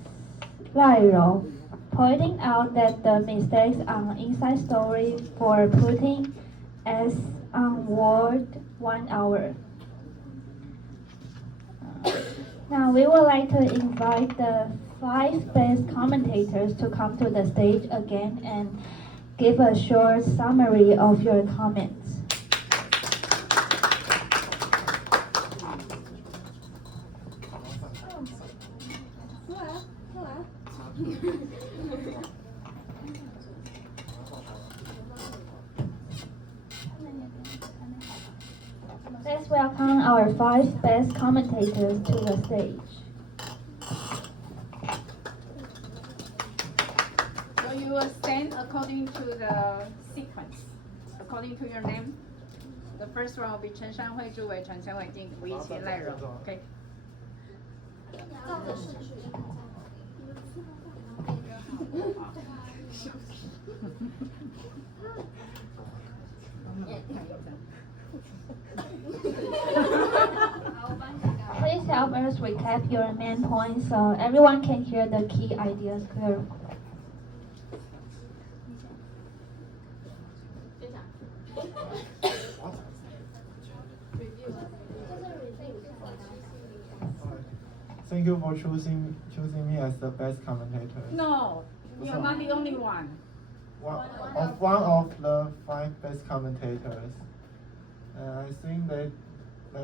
Lai Rou, pointing out that the mistakes on inside story for putting S on word 1 hour. Now we would like to invite the 5 best commentators to come to the stage again and give a short summary of your comments. Let's welcome our 5 best commentators to the stage. So you will stand according to the sequence, according to your name. The first one will be Chen Shanhui, Zhu Weichen, Chen Weijing, Gu Yiqi, Lai Rou. Okay. Please help us recap your main points so everyone can hear the key ideas clearly. Thank you for choosing me as the best commentator. No, you're not the only one. One of the 5 best commentators. I think that they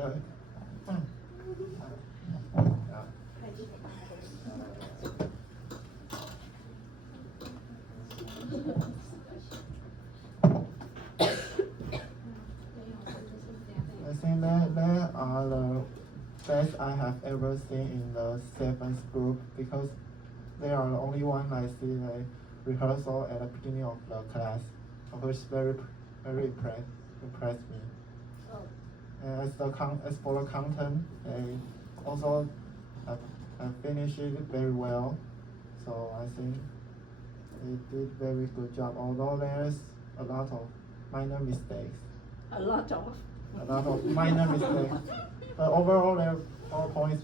are the best I have ever seen in the 7th group, because they are the only one I see the rehearsal at the beginning of the class, which very impressed me. As for the content, they also have finished it very well. So I think they did very good job. Although there's a lot of minor mistakes. A lot of Minor mistakes. But overall, their PowerPoint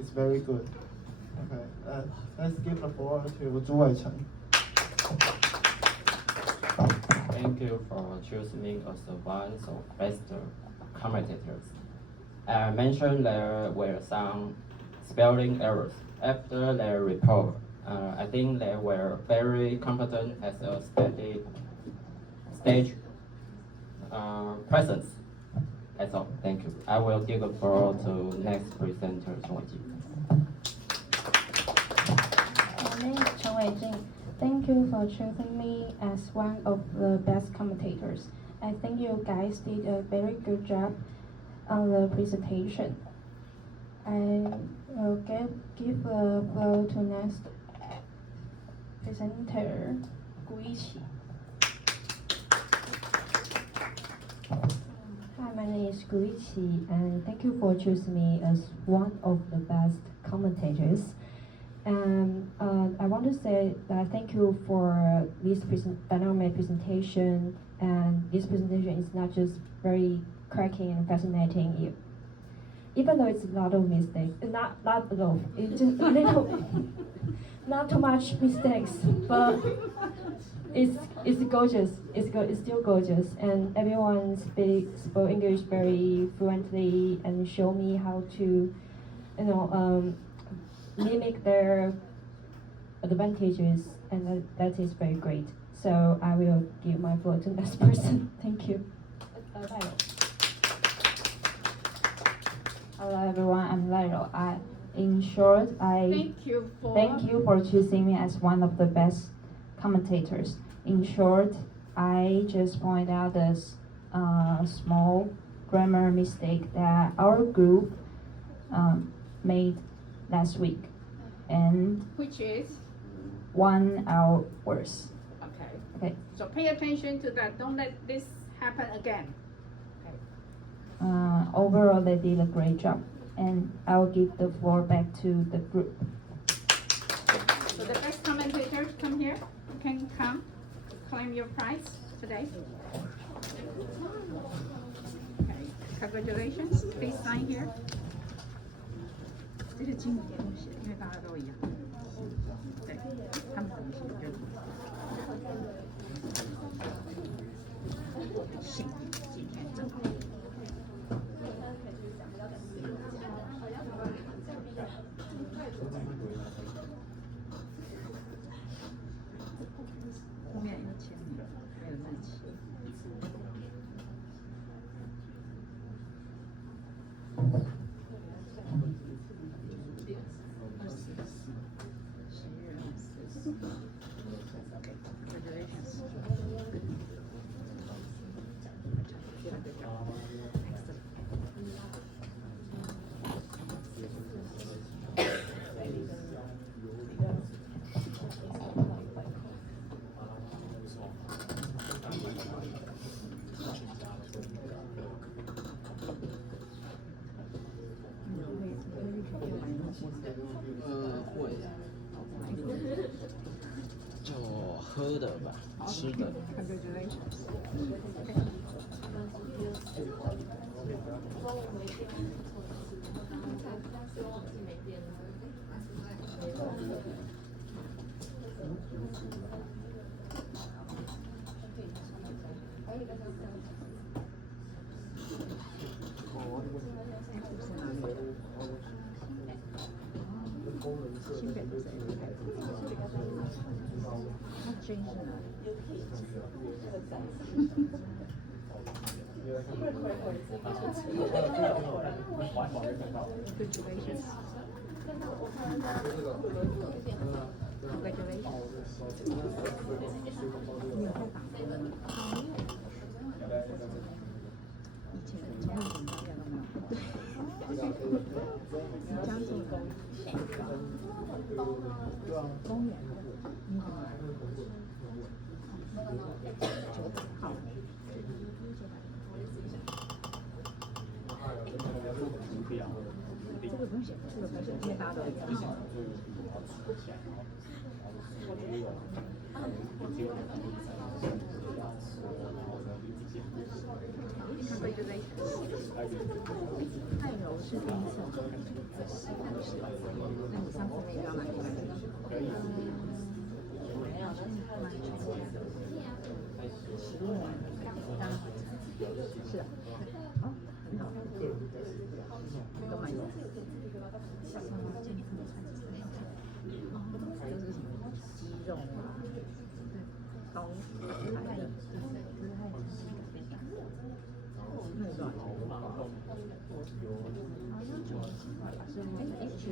is very good. Okay, let's give the floor to Zhu Weichen. Thank you for choosing me as one of best commentators. I mentioned there were some spelling errors after their report. I think they were very competent as a stage presence. That's all. Thank you. I will give the floor to next presenter, Song Weijing. My name is Chen Weijing. Thank you for choosing me as one of the best commentators. I think you guys did a very good job on the presentation. I will give the floor to next presenter, Guichi. Hi, my name is Guichi, and thank you for choosing me as one of the best commentators. And I want to say that thank you for this dynamic presentation. And this presentation is not just very cracking and fascinating. Even though it's a lot of mistakes, not a lot, it's just a little, not too much mistakes, but it's gorgeous. It's still gorgeous, and everyone speaks English very fluently and show me how to, mimic their advantages, and that is very great. So I will give my floor to the next person. Thank you. Hello everyone, I'm Lyro. In short, Thank you for choosing me as one of the best commentators. In short, I just point out this small grammar mistake that our group made last week, and which is 1 hour worse. Okay. So pay attention to that. Don't let this happen again. Overall, they did a great job, and I'll give the floor back to the group. So the best commentators, come here. You can come claim your prize today. Okay. Congratulations. Please sign here. 这是经典写，因为大家都一样。对，他们怎么写就怎么写。今天真好。后面有签名，还有日期。会，就喝的吧，吃的。新北不是 A 台，他真是哪里？以前从来什么都没有。你家住公园，你怎么来？9号。太柔是第一次，那你上次那个要买回来的？是啊，哦，很好，都买了。就是什么鸡肉啊，对，刀，还有那个多少钱？其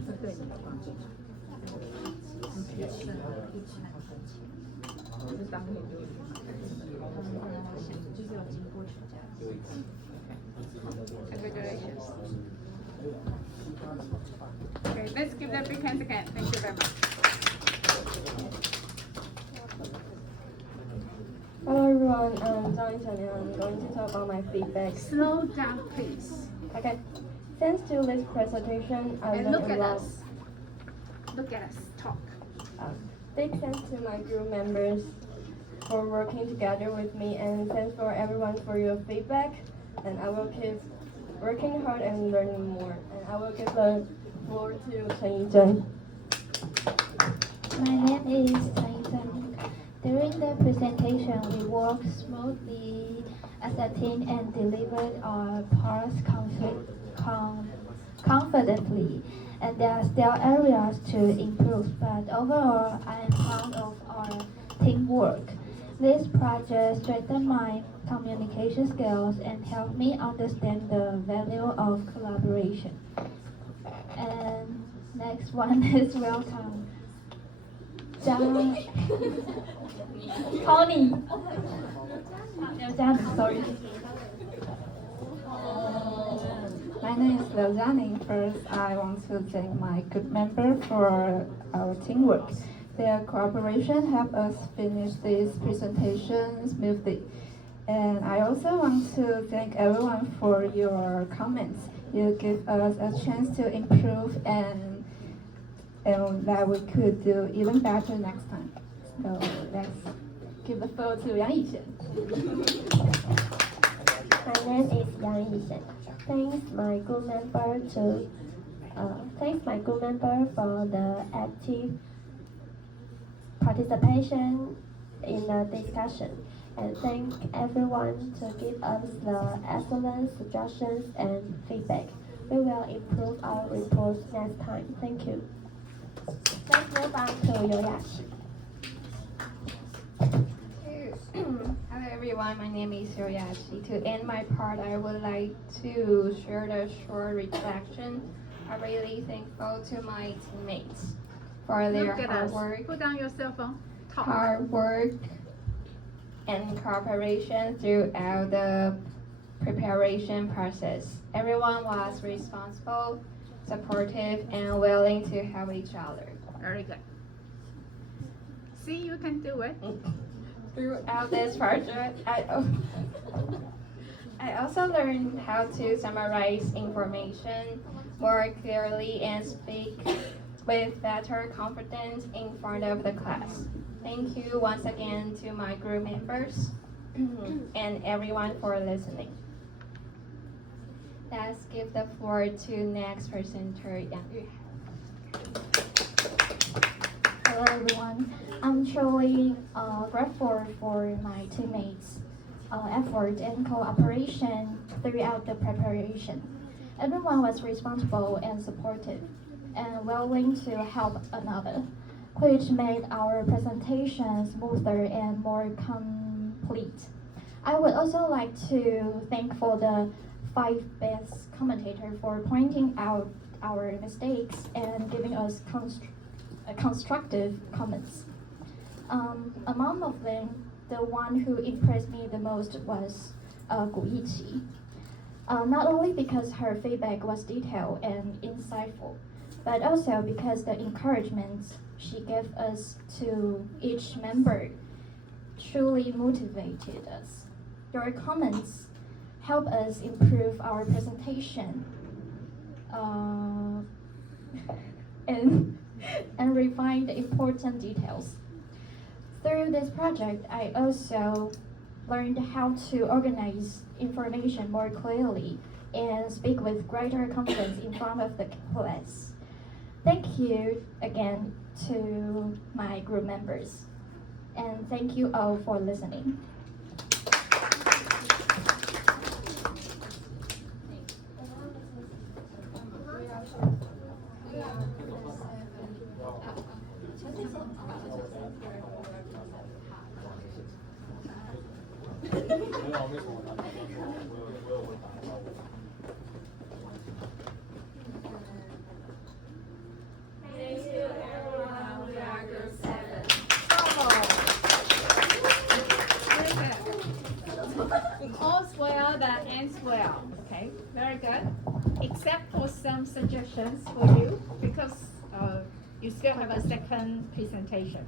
实对你的帮助。1000块钱，就是当天就就是要经过全家。Congratulations. Okay, let's give them big hands again. Thank you very much. Hello everyone, I'm Tsailing. I'm going to talk about my feedback. Slow down, please. Okay. Thanks to this presentation, I And learned look a at lot. us. Look at us. Talk. Big thanks to my group members for working together with me, and thanks for everyone for your feedback. And I will keep working hard and learning more. And I will give the floor to Chen Yizhen. My name is Tsailing. During the presentation, we worked smoothly as a team and delivered our parts confidently. And there are still areas to improve, but overall, I am proud of our teamwork. This project strengthened my communication skills and helped me understand the value of collaboration. And next one is welcome. Tony. Sorry. My name is Liang. First, I want to thank my group member for our teamwork. Their cooperation helped us finish this presentation smoothly. And I also want to thank everyone for your comments. You give us a chance to improve and that we could do even better next time. So let's give the floor to Liang Yixuan. My name is Liang Yixuan. Thanks my group member for the active participation in the discussion, and thank everyone to give us the excellent suggestions and feedback. We will improve our reports next time. Thank you. Let's move on to Yoyashi. Hello everyone, my name is Yoyashi. To end my part, I would like to share a short reflection. I'm really thankful to my teammates for their hard work. Put down your cell phone. Talk. Hard work and cooperation throughout the preparation process. Everyone was responsible, supportive, and willing to help each other. Very good. See, you can do it. Throughout this project, I also learned how to summarize information more clearly and speak with better confidence in front of the class. Thank you once again to my group members and everyone for listening. Let's give the floor to next presenter, Yang. Hello everyone. I'm truly grateful for my teammates' effort and cooperation throughout the preparation. Everyone was responsible and supportive and willing to help another, which made our presentation smoother and more complete. I would also like to thank for the 5 best commentators for pointing out our mistakes and giving us constructive comments. Among of them, the one who impressed me the most was Gu Yiqi. Not only because her feedback was detailed and insightful, but also because the encouragement she gave us to each member truly motivated us. Your comments help us improve our presentation and refine the important details. Through this project, I also learned how to organize information more clearly and speak with greater confidence in front of the class. Thank you again to my group members, and thank you all for listening. All's well that ends well. Okay, very good. Except for some suggestions for you, because you still have a second presentation.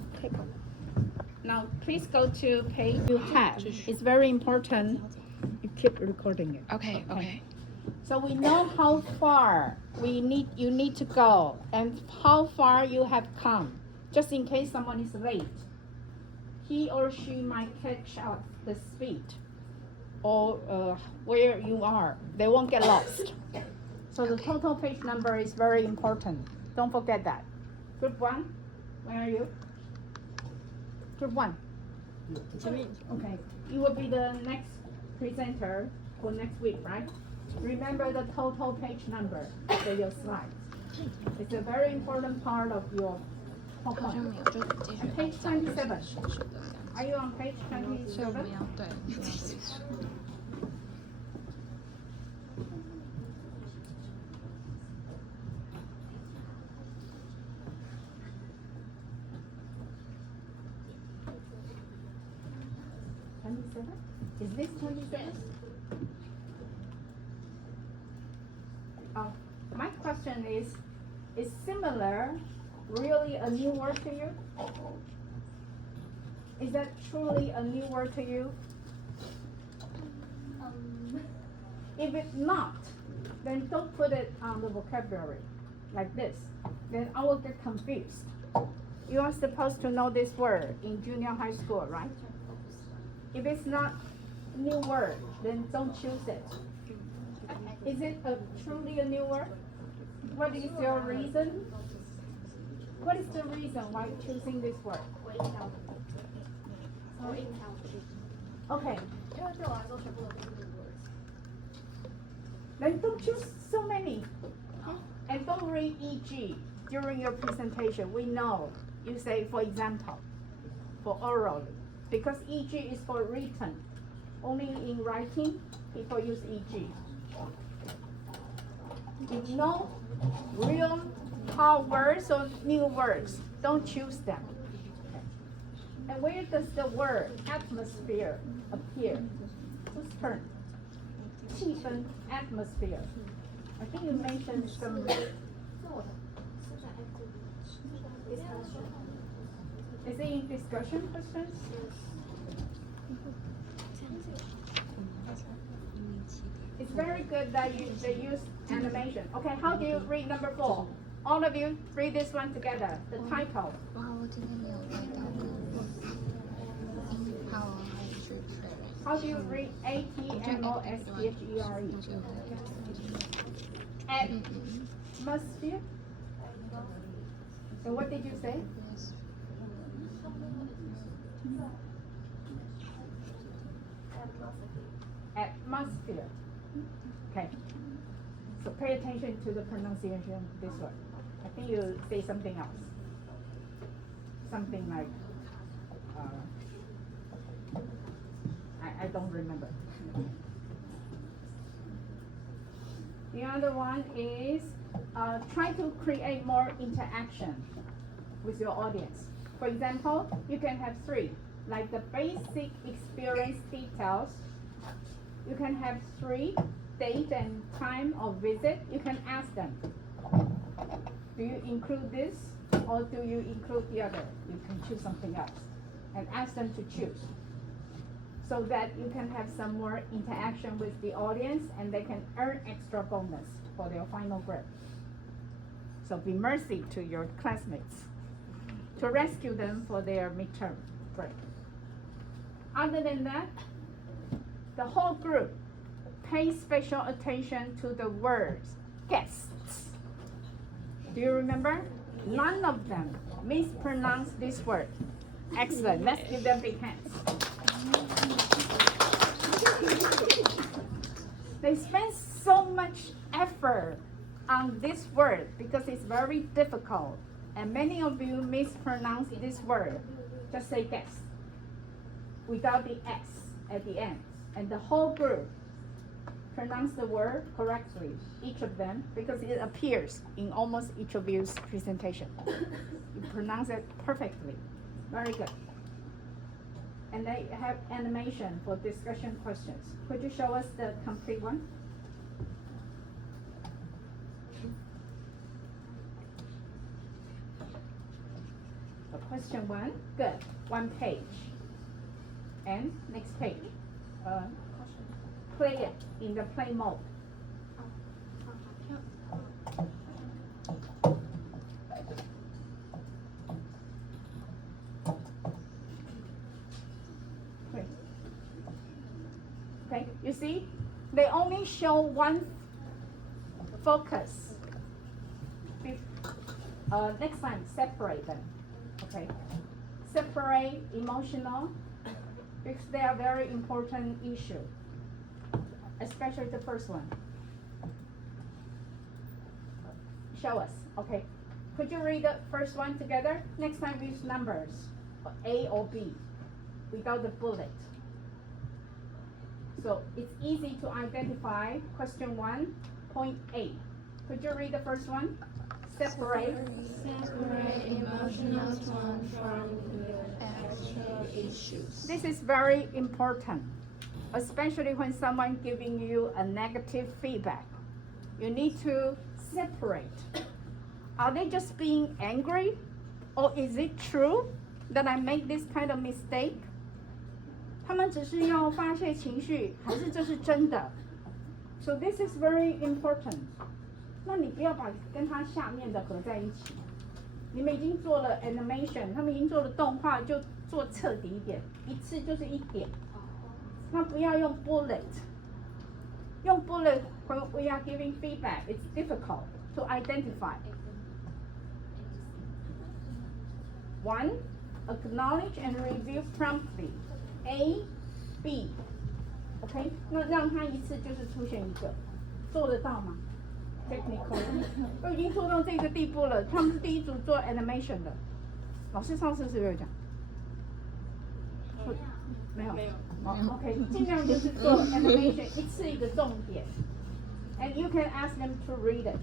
Now, please go to page you have. It's very important. You keep recording it. Okay. So we know how far you need to go and how far you have come. Just in case someone is late, he or she might catch up the speed or where you are. They won't get lost. So the total page number is very important. Don't forget that. Group 1, where are you? Group 1. Okay, you will be the next presenter for next week, right? Remember the total page number for your slides. It's a very important part of your PowerPoint. And page 27. Are you on page 27? Is this 27? My question is similar really a new word to you? Is that truly a new word to you? If it's not, then don't put it on the vocabulary like this. Then I will get confused. You are supposed to know this word in junior high school, right? If it's not a new word, then don't choose it. Is it truly a new word? What is your reason? What is the reason why you're choosing this word? Okay. Then don't choose so many. And don't read EG during your presentation. We know you say, for example, for oral, because EG is for written. Only in writing, people use EG. If no real hard words or new words, don't choose them. And where does the word atmosphere appear? Whose turn? 气氛 atmosphere. I think you mentioned some. Is it in discussion questions? It's very good that they use animation. Okay, how do you read number 4? All of you read this one together. The title. How do you read atmosphere? Atmosphere? So what did you say? Atmosphere. Okay. So pay attention to the pronunciation of this word. I think you say something else. Something like, I don't remember. The other one is try to create more interaction with your audience. For example, you can have 3, like the basic experience details. You can have 3, date and time of visit. You can ask them, do you include this or do you include the other? You can choose something else. and ask them to choose so that you can have some more interaction with the audience and they can earn extra bonus for their final grade. So be mercy to your classmates to rescue them for their midterm break. Other than that, the whole group pay special attention to the words guests. Do you remember? None of them mispronounce this word. Excellent. Let's give them big hands. They spend so much effort on this word because it's very difficult. And many of you mispronounce this word. Just say guest without the S at the end. And the whole group pronounce the word correctly, each of them, because it appears in almost each of your presentation. You pronounce it perfectly. Very good. And they have animation for discussion questions. Could you show us the complete one? So question 1, good. 1 page. And next page. Play it in the play mode. Okay, you see, they only show one focus. Next time, separate them. Okay, separate emotional because they are very important issue. Especially the first one. Show us. Okay. Could you read the first one together? Next time use numbers, A or B, without the bullet. So it's easy to identify question 1, point A. Could you read the first one? Separate emotional tone from the actual issues. This is very important. Especially when someone giving you a negative feedback. You need to separate. Are they just being angry? Or is it true that I make this kind of mistake? 他们只是要发泄情绪，还是这是真的？ So this is very important. 那你不要把跟他下面的合在一起。你们已经做了 animation， 他们已经做了动画，就做彻底一点，一次就是一点。 那不要用 bullet. 用 bullet when we are giving feedback, it's difficult to identify. 1. Acknowledge and review promptly. A, B. OK? 那让他一次就是出现一个，做得到吗 ？Technical 都已经做到这个地步了，他们是第一组做 animation 的。老师上次是不是有讲？没有。 OK， 尽量就是做 animation 一次一个重点 ，and you can ask them to read it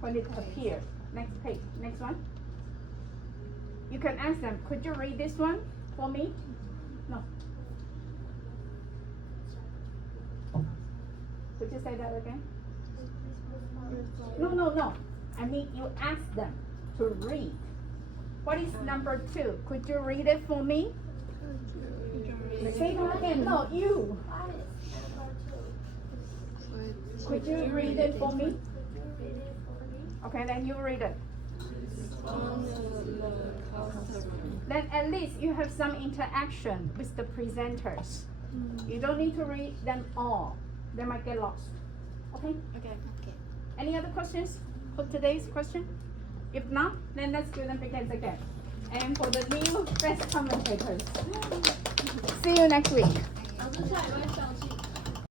when it appears. Next page, next one. You can ask them, could you read this one for me? No. Could you say that again? No. I mean you ask them to read. What is number 2? Could you read it for me? Say that again. No, you. Could you read it for me? Okay, then you read it. Then at least you have some interaction with the presenters. You don't need to read them all. They might get lost. Okay? Okay. Any other questions for today's question? If not, then let's do them again. And for the new best commentators. See you next week.